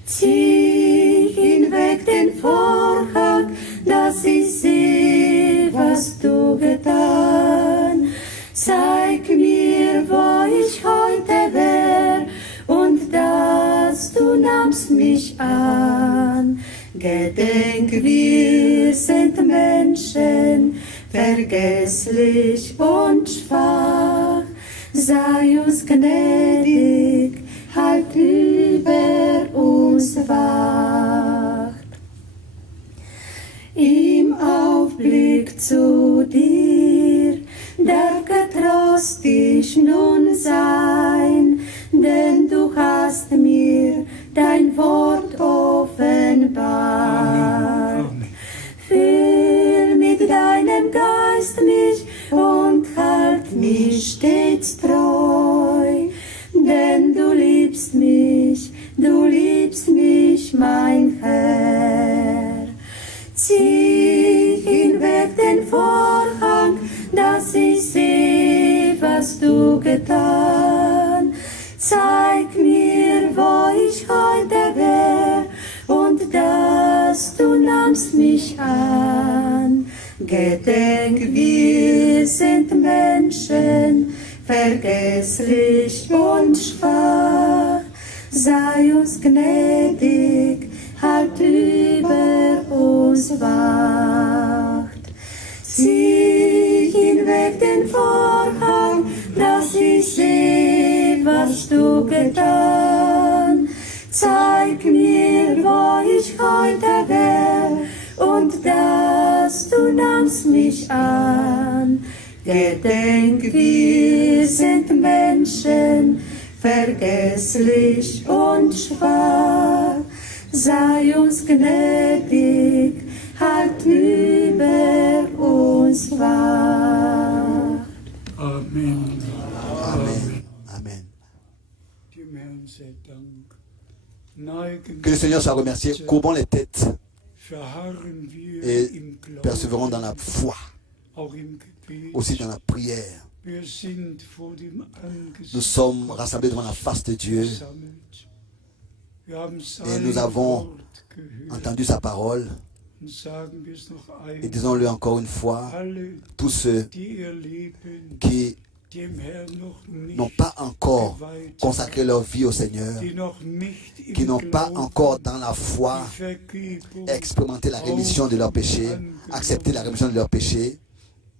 Zieh hinweg den Vorhang, dass ich sehe, was du getan. Zeig mir, wo ich heute wär, und dass du nahmst mich an. Gedenk, wir sind Menschen, vergesslich und schwach, sei uns gnädig, halt über uns wacht. Im Aufblick zu dir darf getrost ich nun sein, denn du hast mir dein Wort offenbart. Füll mit deinem Geist mich und halt mich stets treu, denn du liebst mich, mein Herr. Zieh hinweg den Vorhang, dass ich seh, was du getan. Zeig mir, wo ich heute wär, und dass du nahmst mich an. Gedenk, wir sind Menschen, vergesslich und schwach. Sei uns gnädig, halt über uns wacht. Zieh hinweg den Vorhang, dass ich seh, was du getan. Zeig mir, wo ich heute wär, und dass du nahmst mich an. Gedenk, wir sind Menschen, vergesslich und schwach. Sei uns gnädig, halt über uns wacht. Amen. Amen. Amen. Dem Herrn sei Dank. Neigen Que le Seigneur soit remercié. Courbons les têtes verharren wir et im Glauben, persévérons dans la foi, auch im Gebet. aussi dans la prière. Wir sind vor dem Nous Angesicht sommes rassemblés devant la face de Dieu versammelt. Wir haben et nous sein avons Wort gehört. entendu sa parole. Und sagen wir es noch Et einmal. disons-le encore une fois, Alle, tous ceux die ihr Leben qui dem Herrn noch n'ont nicht pas encore geweiht consacré leur vie au Seigneur, haben, die noch nicht im qui n'ont pas Glauben encore dans la foi die Vergebung expérimenté la rémission de leurs péchés, accepté la rémission de leurs péchés,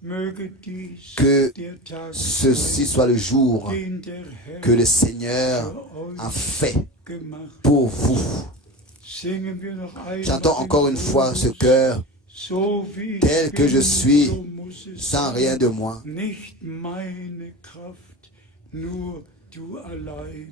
möge dies que der Tag ceci soit le jour den der Herr que le Seigneur für euch a fait gemacht. pour vous. Singen wir noch einmal J'entends den encore une fois ce Chorus. cœur, So wie tel ich que je bin, suis, so muss es sans sein. rien de moi. Nicht meine Kraft, nur du allein.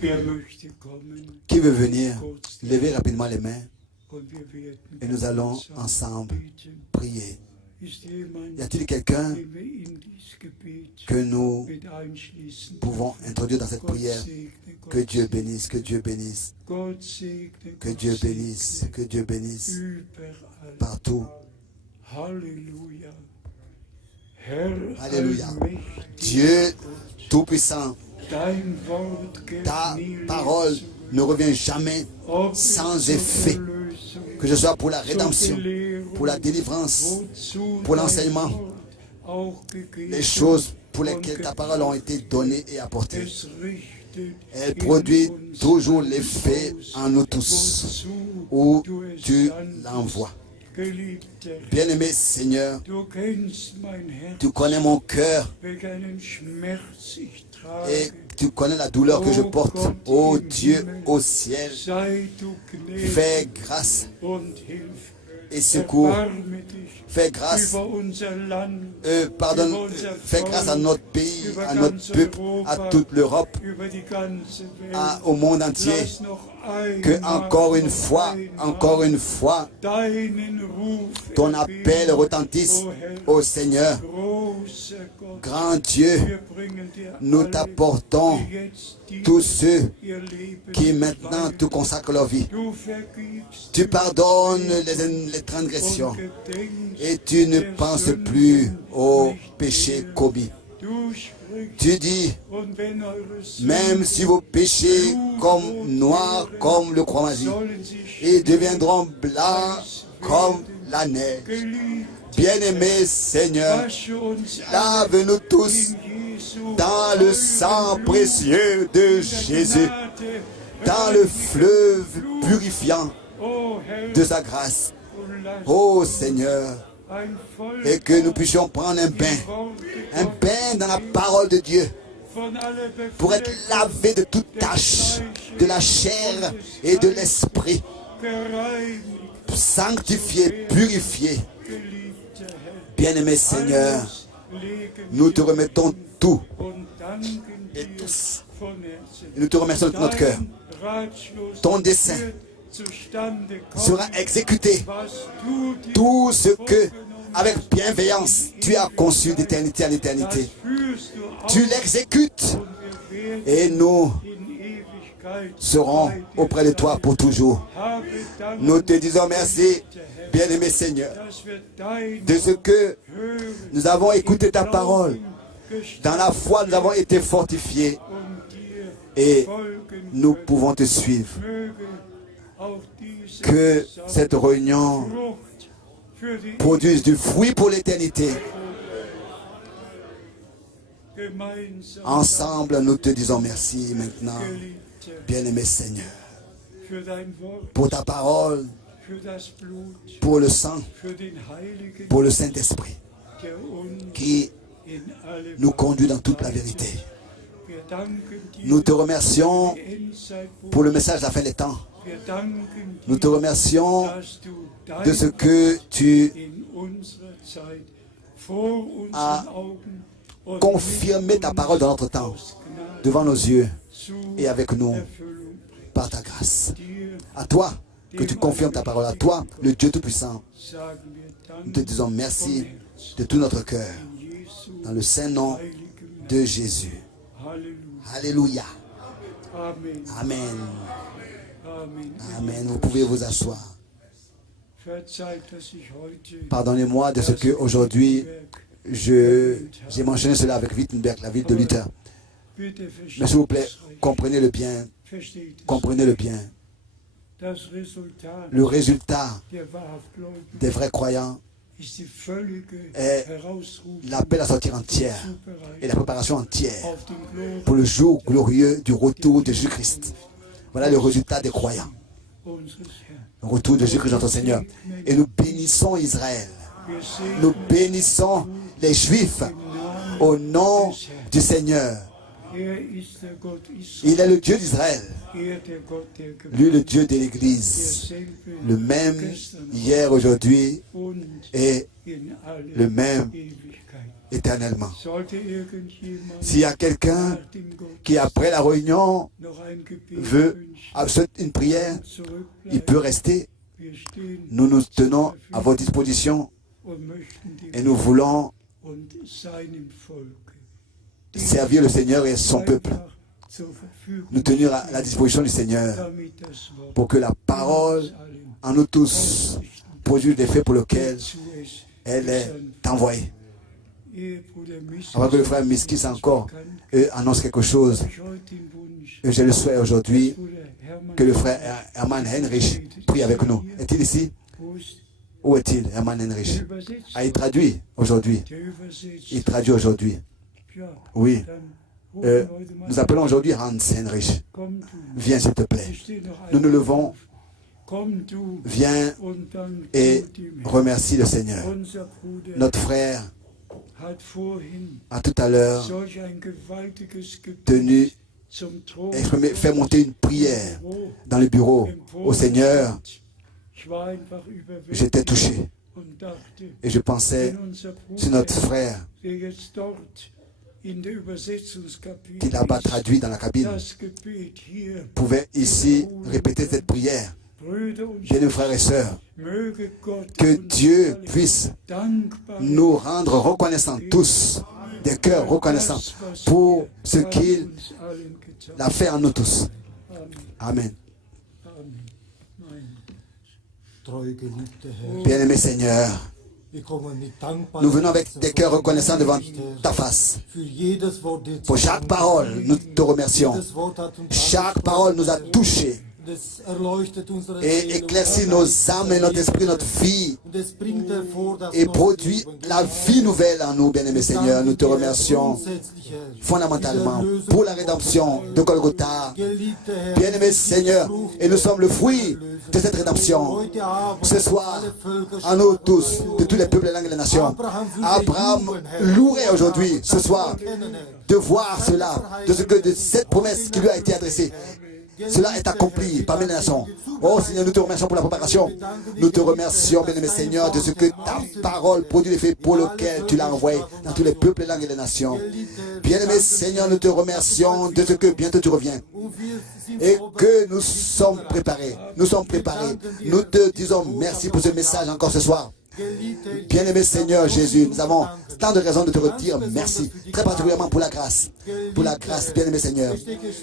Wer möchte kommen? Qui veut venir? Levez rapidement les mains Und wir werden et nous allons gemeinsam ensemble beten. prier. Ist jemand, Y a-t-il quelqu'un den wir in dieses Gebet que nous mit einschließen pouvons dürfen? introduire dans cette Gott prière? segne, Que Gott Dieu segne, bénisse, que Dieu bénisse, Gott segne, que Gott Dieu segne, bénisse, que Dieu bénisse überall. partout. Halleluja. Herr Alléluia. allmächtig, Dieu Tout-Puissant, dein Wort ta geht nie parole leer ne revient jamais Ob es sans zur effet, Erlösung, que ce soit pour la zur rédemption, Belehrung, pour la délivrance, wozu pour dein l'enseignement, Wort auch gegeben les choses pour und lesquelles ta parole ont été données et apportées. es richtet Elle in produit uns toujours l'effet en nous tous, où wozu du es tu sandest. l'envoies. Geliebter, Bien-aimé Seigneur, du kennst mein Herz, tu connais mon cœur welch einen Schmerz ich et trage. tu connais la douleur que je porte. Ô Dieu au ciel, Sei du gnädig fais grâce und hilf. et secours. Erbarme dich Fais grâce, über unser Land, pardonne, über unser fais grâce à Volk, notre pays, über à notre ganz peuple, à Europa, toute l'Europe, über die ganze Welt. au monde entier. Lass noch Que einmal, encore une noch fois, einmal encore une fois, deinen Ruf ton erheben, appel retentisse o Herr, au Seigneur. groß Großer Gott, Grand Dieu, wir bringen dir nous alle, t'apportons die jetzt dir tous ceux ihr Leben qui maintenant weihen. te consacrent leur vie. Du vergibst Tu pardonnes les transgressions und gedenkst et tu ne penses plus aux péchés commis. Du sprichst, Tu dis, und wenn eure même si vos péchés comme noirs comme le croix-magie, sollen sich ils deviendront blancs comme la neige. geliebt, Bien-aimé Seigneur, wasche uns lave-nous tous in Jesu dans le sang précieux de Jésus, Gnade, dans le fleuve purifiant o Herr, de sa grâce. und lass Ô Seigneur, ein Volk et que nous puissions prendre un bain dans la parole de Dieu, von aller pour être lavé de toute tache, de la chair et de l'esprit, gereinigt, sanctifié, purifié. geliebter Herr. Bien-aimé Seigneur, Alles legen nous te remettons tout und danken et dir tous. von Herzen. Et nous te remercions de tout notre cœur. Dein Ratschluss Ton dessein wird zustande kommen, sera exécuté. was du dir Tout ce que, vorgenommen avec bienveillance, tu as conçu d'éternité à hast, l'éternité. führst du aus Tu l'exécutes und wir werden et nous in Ewigkeit serons bei dir auprès de toi sein. pour toujours. Habe Dank, Nous te disons merci, bien-aimé Seigneur, dass wir dein de ce que hören, nous avons écouté ta parole. gestanden Dans la foi, nous avons été fortifiés und dir et folgen nous können. pouvons te suivre. Möge auch diese Que Versammlung cette réunion Frucht für die produise du fruit pour l'éternité. gemeinsam Ensemble, nous te disons merci maintenant, Geliebte, bien-aimé Seigneur, für dein Wort, pour ta parole, für das Blut, pour le sang, für den Heiligen, pour le Saint-Esprit, der uns qui in alle nous Wahrheit conduit dans toute la leitet. vérité. Wir danken dir Nous te remercions für die Endzeitbotschaft. pour le message de la fin des temps. Wir danken Nous te dir, remercions dass du de ce dein que tu in unserer Zeit vor unseren as Augen und confirmé mit ta uns parole dans notre temps, aus Gnade devant nos yeux zu et avec nous, Erfüllung bringt. par ta grâce. Dir À toi, que tu confirmes ta parole. À toi, le Dieu Tout-Puissant. sagen wir Nous te Dank disons merci de tout notre cœur. in Jesu Dans le saint nom heiligem Namen. de Jésus. Halleluja. Alléluia. Amen. Amen. Amen. Amen. Vous pouvez vous asseoir. Verzeiht, dass ich heute Pardonnez-moi de ce que aujourd'hui j'ai mentionné cela avec Wittenberg, la ville de Luther. bitte Mais s'il vous plaît, versteht comprenez-le bien. es. Comprenez-le bien. Das Resultat Le résultat der Wahrhaftgläubigen des vrais croyants ist die völlige est Herausrufung l'appel à sortir entière et la préparation entière auf den Glorien pour le jour glorieux du retour de Jésus-Christ. Voilà le résultat des croyants. unseres Herrn. Le retour de Jésus-Christ notre Seigneur. Et nous bénissons Israël. Wir sehen Nous bénissons les Juifs au nom du Seigneur. ist der Gott Israel, Il est le Dieu d'Israël, der Gott der Gemeinde, lui le Dieu de l'Église, derselbe le même gestern hier, aujourd'hui und et in alle le même Ewigkeit. éternellement. Sollte irgendjemand S'il y a quelqu'un nach dem Gott qui après la réunion noch ein Gebet veut wünschen, une prière, il zurückbleiben, peut rester. wir stehen Nous nous tenons à votre disposition und möchten et dem nous voulons und seinem Volk servir le Seigneur et son peuple. einfach zur Verfügung Nous tenir à la disposition du Seigneur damit das Wort pour que la parole uns allen en nous tous produise l'effet pour lequel zu es elle est envoyée. Ehe Bruder Miskis Avant que le frère Miskis encore annonce quelque chose, ich heute den Wunsch, j'ai le souhait aujourd'hui Bruder Hermann, que le frère Hermann Heinrich prie avec nous. Est-il ici? wo ist Où est-il, Hermann Heinrich? der Übersetzer? Ah, il traduit aujourd'hui. Der Übersetzer. Il traduit aujourd'hui. Ja, Oui. dann rufen heute mal, Nous appelons aujourd'hui Hans Heinrich. komm du. Viens s'il te plaît. Es steht noch Nous ein nous levons. Komm du Viens und dann et tu dem Herrn. remercie le Seigneur. Unser Bruder Notre frère hat vorhin a tout à l'heure solch ein gewaltiges Gebet tenu, zum Thron fait monter une prière dans le bureau au Seigneur. Ich war einfach überwältigt J'étais touché und dachte, et je pensais wenn unser sur Bruder, notre frère der jetzt dort in der Übersetzungskabine qui là-bas ist, traduit dans la cabine das Gebet hier, pouvait ici répéter cette prière. Brüder und Bien, frères et sœurs, möge Gott que uns Dieu alle puisse dankbar nous rendre reconnaissants tous des cœurs reconnaissants pour ce qu'il a fait en nous tous. Amen. Bien-aimé Seigneur, nous venons avec des cœurs reconnaissants devant ta face. Pour chaque parole, nous te remercions. Chaque parole nous a touchés et éclaircit nos âmes et notre esprit, notre vie, et produit la vie nouvelle en nous, bien-aimé Seigneur. Nous te remercions fondamentalement pour la rédemption de Golgotha, bien-aimé Seigneur, et nous sommes le fruit de cette rédemption. Ce soir, à nous tous, de tous les peuples, les langues et les nations, Abraham louerait aujourd'hui, ce soir, de voir cela, de cette promesse qui lui a été adressée. Cela est accompli parmi les nations. Oh Seigneur, nous te remercions pour la préparation. Nous te remercions, bien-aimé Seigneur, de ce que ta parole produit l'effet pour lequel tu l'as envoyé dans tous les peuples, les langues et les nations. Bien-aimé Seigneur, nous te remercions de ce que bientôt tu reviens et que nous sommes préparés. Nous sommes préparés. Nous te disons merci pour ce message encore ce soir. Bien-aimé Seigneur Jésus, nous avons tant de raisons de te redire merci, très particulièrement pour la grâce. Pour la grâce, bien-aimé Seigneur.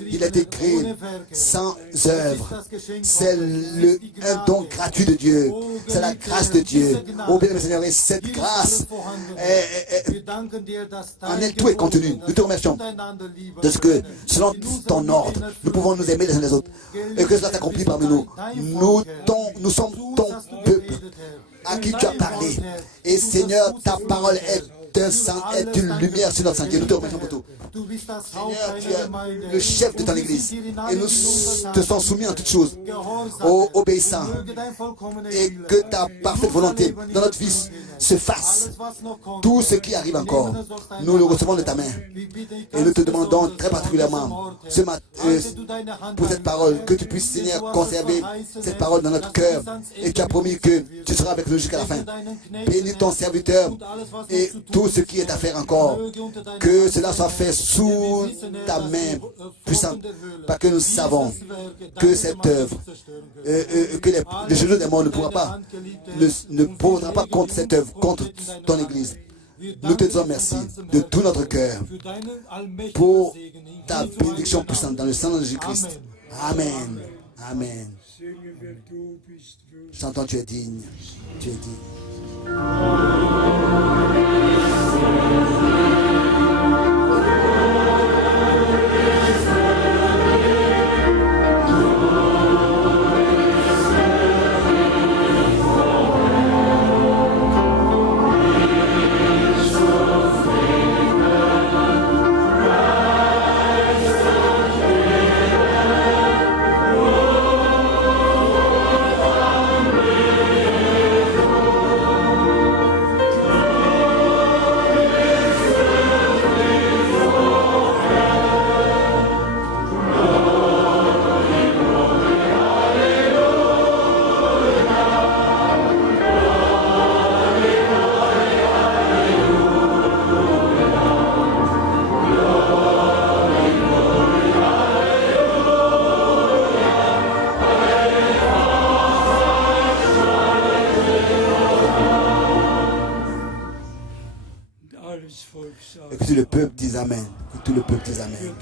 Il est écrit sans œuvre. C'est un don gratuit de Dieu. C'est la grâce de Dieu. Oh bien-aimé Seigneur, et cette grâce, en elle tout est contenu. Nous te remercions de ce que, selon ton ordre, nous pouvons nous aimer les uns les autres. Et que cela s'accomplit parmi nous. Nous sommes ton peuple à qui tu as parlé. Et Seigneur, ta parole est une lumière sur notre sentier. Nous te remercions pour tout. Seigneur, tu es le chef de ton Église. Et nous te sommes soumis en toutes choses, obéissants. Et que ta parfaite volonté dans notre vie se fasse. Tout ce qui arrive encore, nous le recevons de ta main. Et nous te demandons très particulièrement ce matin, pour cette parole, que tu puisses, Seigneur, conserver cette parole dans notre cœur. Et tu as promis que tu seras avec nous jusqu'à la fin. Bénis ton serviteur et tout ce qui est à faire encore. Que cela soit fait sous ta main puissante. Parce que nous savons que cette œuvre, que le genou des morts ne posera pas contre cette œuvre, contre ton Église. Nous te disons merci de tout notre cœur pour ta bénédiction puissante dans le sang de Jésus-Christ. Amen. Amen. Chantons, tu es digne. Tu es digne. Et que tout le peuple dise Amen. Que tout le peuple dise Amen.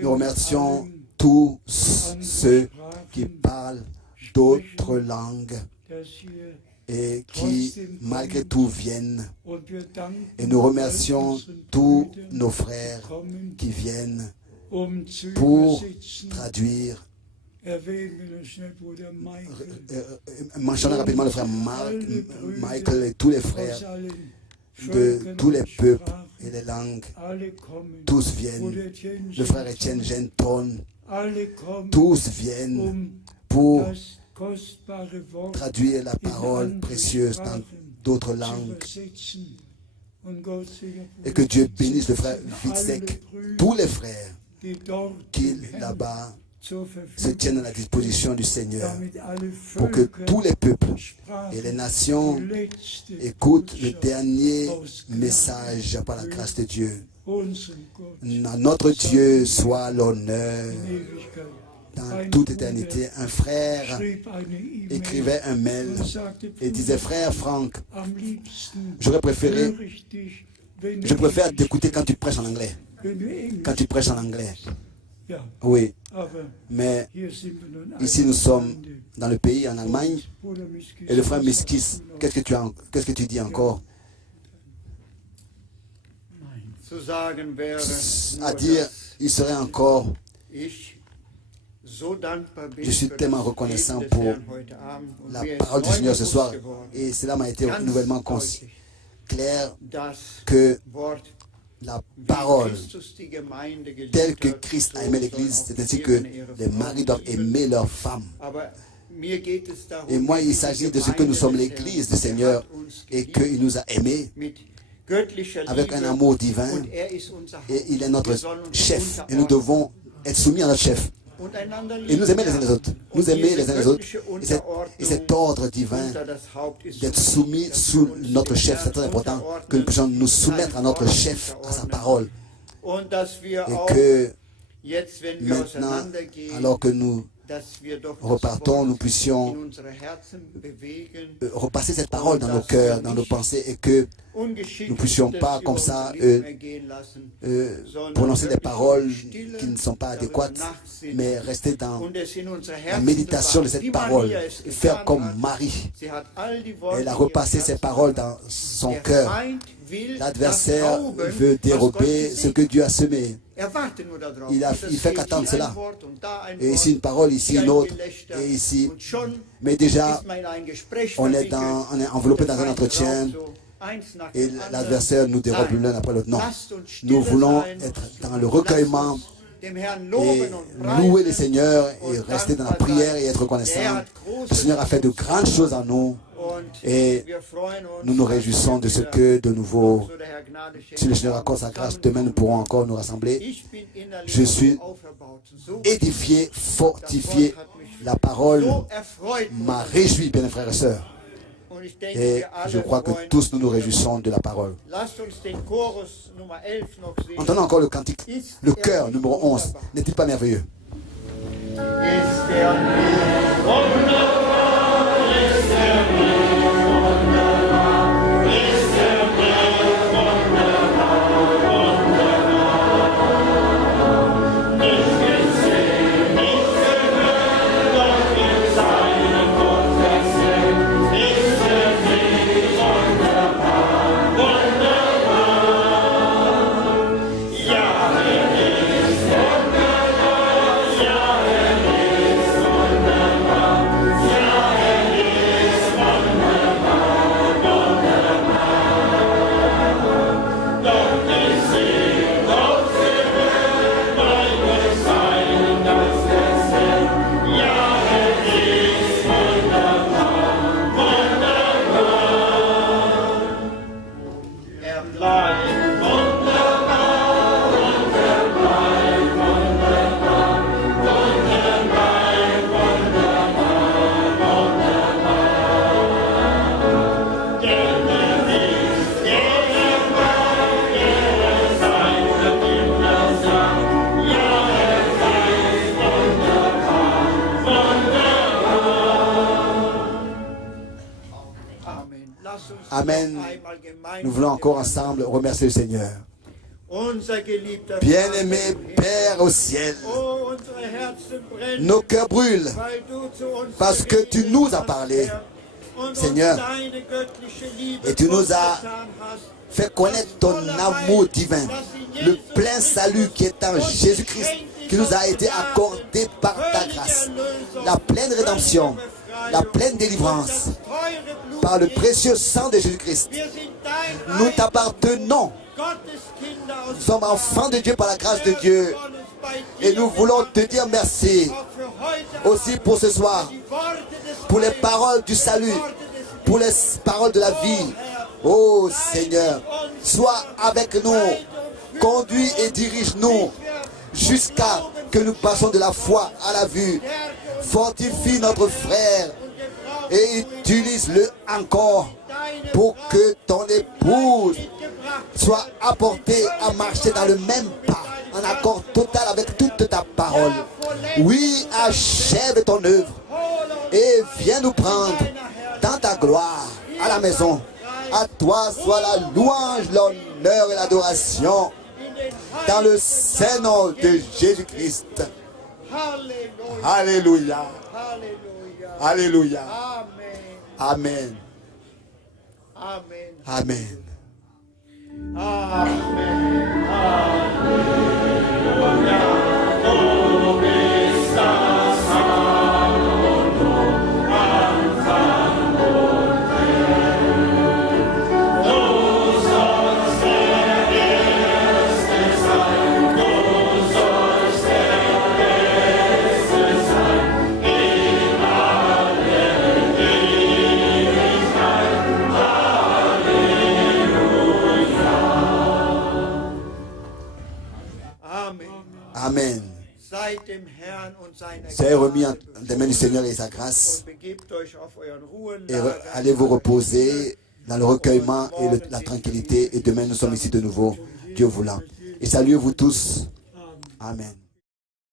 Nous remercions tous ceux qui parlent d'autres langues et qui, malgré tout, viennent. Et nous remercions tous nos frères qui viennent pour traduire. Mentionnons rapidement le frère Michael et tous les frères de tous les peuples et les langues. Tous viennent. Le frère Etienne Genton. Tous viennent pour traduire la parole précieuse dans d'autres langues. Et que Dieu bénisse le frère Witzek, tous les frères qui là-bas se tiennent à la disposition du Seigneur pour que tous les peuples et les nations écoutent le dernier message par la grâce de Dieu. À notre Dieu soit l'honneur dans toute éternité. Un frère écrivait un mail et disait: frère Franck, j'aurais préféré wenn Je préfère t'écouter quand tu prêches en anglais. wenn du Englisch, Quand tu prêches en anglais. ja, Oui, aber mais hier sind wir nun ici nous sommes dans le pays, en Allemagne. Bruder Miskis, Et le frère Miskis, qu'est-ce que tu dis encore? Zu sagen wäre À nur, dire, dass il serait encore, ich so dankbar bin je suis für tellement das reconnaissant Leben des pour Herrn heute Abend und la mir ist parole du neu Seigneur ce bewusst soir. geworden, Et cela m'a été ganz nouvellement deutlich, clair das que Wort, la wie parole Christus die Gemeinde geliebt telle que hat, Christ so a aimé sollen l'Église, auch c'est die ainsi que Eherne ihre les Frauen maris doivent lieben. aimer leurs femmes. Aber mir geht es darum, Et moi, dass il die s'agit de ce que nous Gemeinde sommes des l'Église Herrn, du Seigneur hat uns et geliebt qu'il nous a aimés mit göttlicher avec Liebe un amour divin und er ist unser Haupt. et il est notre Wir sollen uns chef et nous unterordnen devons être soumis à notre chef und einander et nous aimer les uns les lieben. autres. Nous Und aimer diese les uns les autres. göttliche Et cet ordre divin unter das Haupt ist d'être so soumis wichtig, dass sous wir uns notre dem chef, c'est Herrn très important unterordnen, que nous puissions nous soumettre à notre chef, à sa parole. und dass wir Et auch que jetzt, wenn wir maintenant, auseinandergehen, alors que nous dass wir doch das repartons, Wort nous puissions in unsere Herzen bewegen, repasser cette parole dans nos cœurs, dans nos pensées et que ungeschickt nous puissions pas über comme unsere ça Lippen ergehen lassen, sondern prononcer des wirklich paroles stille qui ne sont pas darüber adéquates, nachsinnen mais rester dans und es in unsere la Herzen méditation de bewahren, cette wie parole, Maria es faire getan comme hat. Marie. Sie hat all die Worte Elle a in repassé ihrem ces Herzen paroles bewahren. dans son Der cœur. Feind will L'adversaire das rauben, veut was Gott dérober ce que gesegnet Dieu a semé. Er wartet nur darauf. Il Und das fait geht qu'attendre hier cela. ein Wort und da ein Et Wort, ici une parole, ici hier une ein autre, Gelächter. et ici. Und schon Mais déjà, ist man in ein Gespräch on est, verwickelt. on est enveloppé Der dans un Feind entretien raubt so eins nach et dem anderen. l'adversaire nous dérobe Nein. l'un après l'autre. Non, Lasst uns stille nous voulons sein. être dans le Lasst recueillement uns dem Herrn et loben und preisen louer le Seigneur et und rester dans la dankbar prière sein. et être Der reconnaissant. hat Großes Le Seigneur a fait de grandes choses en nous und et wir freuen uns, nous nous dass réjouissons de ce wir que de nouveau, so der Herr Gnade schenkt, si le Seigneur accorde sa grâce, demain nous pourrons encore nous rassembler. Ich bin innerlich Je suis so auferbaut, so Édifié, fortifié. La parole so erfreut m'a réjoui, bien frères et sœurs. und ich denke, Et wir alle je crois que freuen tous nous nous uns. réjouissons de la parole. Lasst uns den Chorus Nummer 11 noch sehen. Entendons encore le cantique, le chœur numéro 11. N'est-il pas merveilleux? Ist der nicht wunderbar? Amen. Nous voulons encore ensemble remercier le Seigneur. Bien-aimé Père au ciel, nos cœurs brûlent parce que tu nous as parlé, Seigneur, et tu nous as fait connaître ton amour divin, le plein salut qui est en Jésus-Christ, qui nous a été accordé par ta grâce, la pleine rédemption, la pleine délivrance, par le précieux sang de Jésus-Christ. Nous t'appartenons. Nous sommes enfants de Dieu par la grâce de Dieu. Et nous voulons te dire merci aussi pour ce soir, pour les paroles du salut, pour les paroles de la vie. Oh Seigneur, sois avec nous, conduis et dirige-nous jusqu'à que nous passions de la foi à la vue. Fortifie notre frère et utilise-le encore pour que ton épouse soit apportée à marcher dans le même pas, en accord total avec toute ta parole. Oui, achève ton œuvre et viens nous prendre dans ta gloire à la maison, À toi soit la louange, l'honneur et l'adoration dans le saint nom de Jésus-Christ. Halleluja. Alléluia. Halleluja. Alléluia. Amen. Amen. Amen. Amen. Amen. Amen. Seid dem Herrn und seiner Soyez remis en Gnade des mains du Seigneur et sa grâce. und begebt euch auf euren Et Ruhenlager. allez vous reposer dans le recueillement et la tranquillité. Et demain, nous sommes ici de nouveau, Dieu voulant. Et saluez-vous tous. Amen.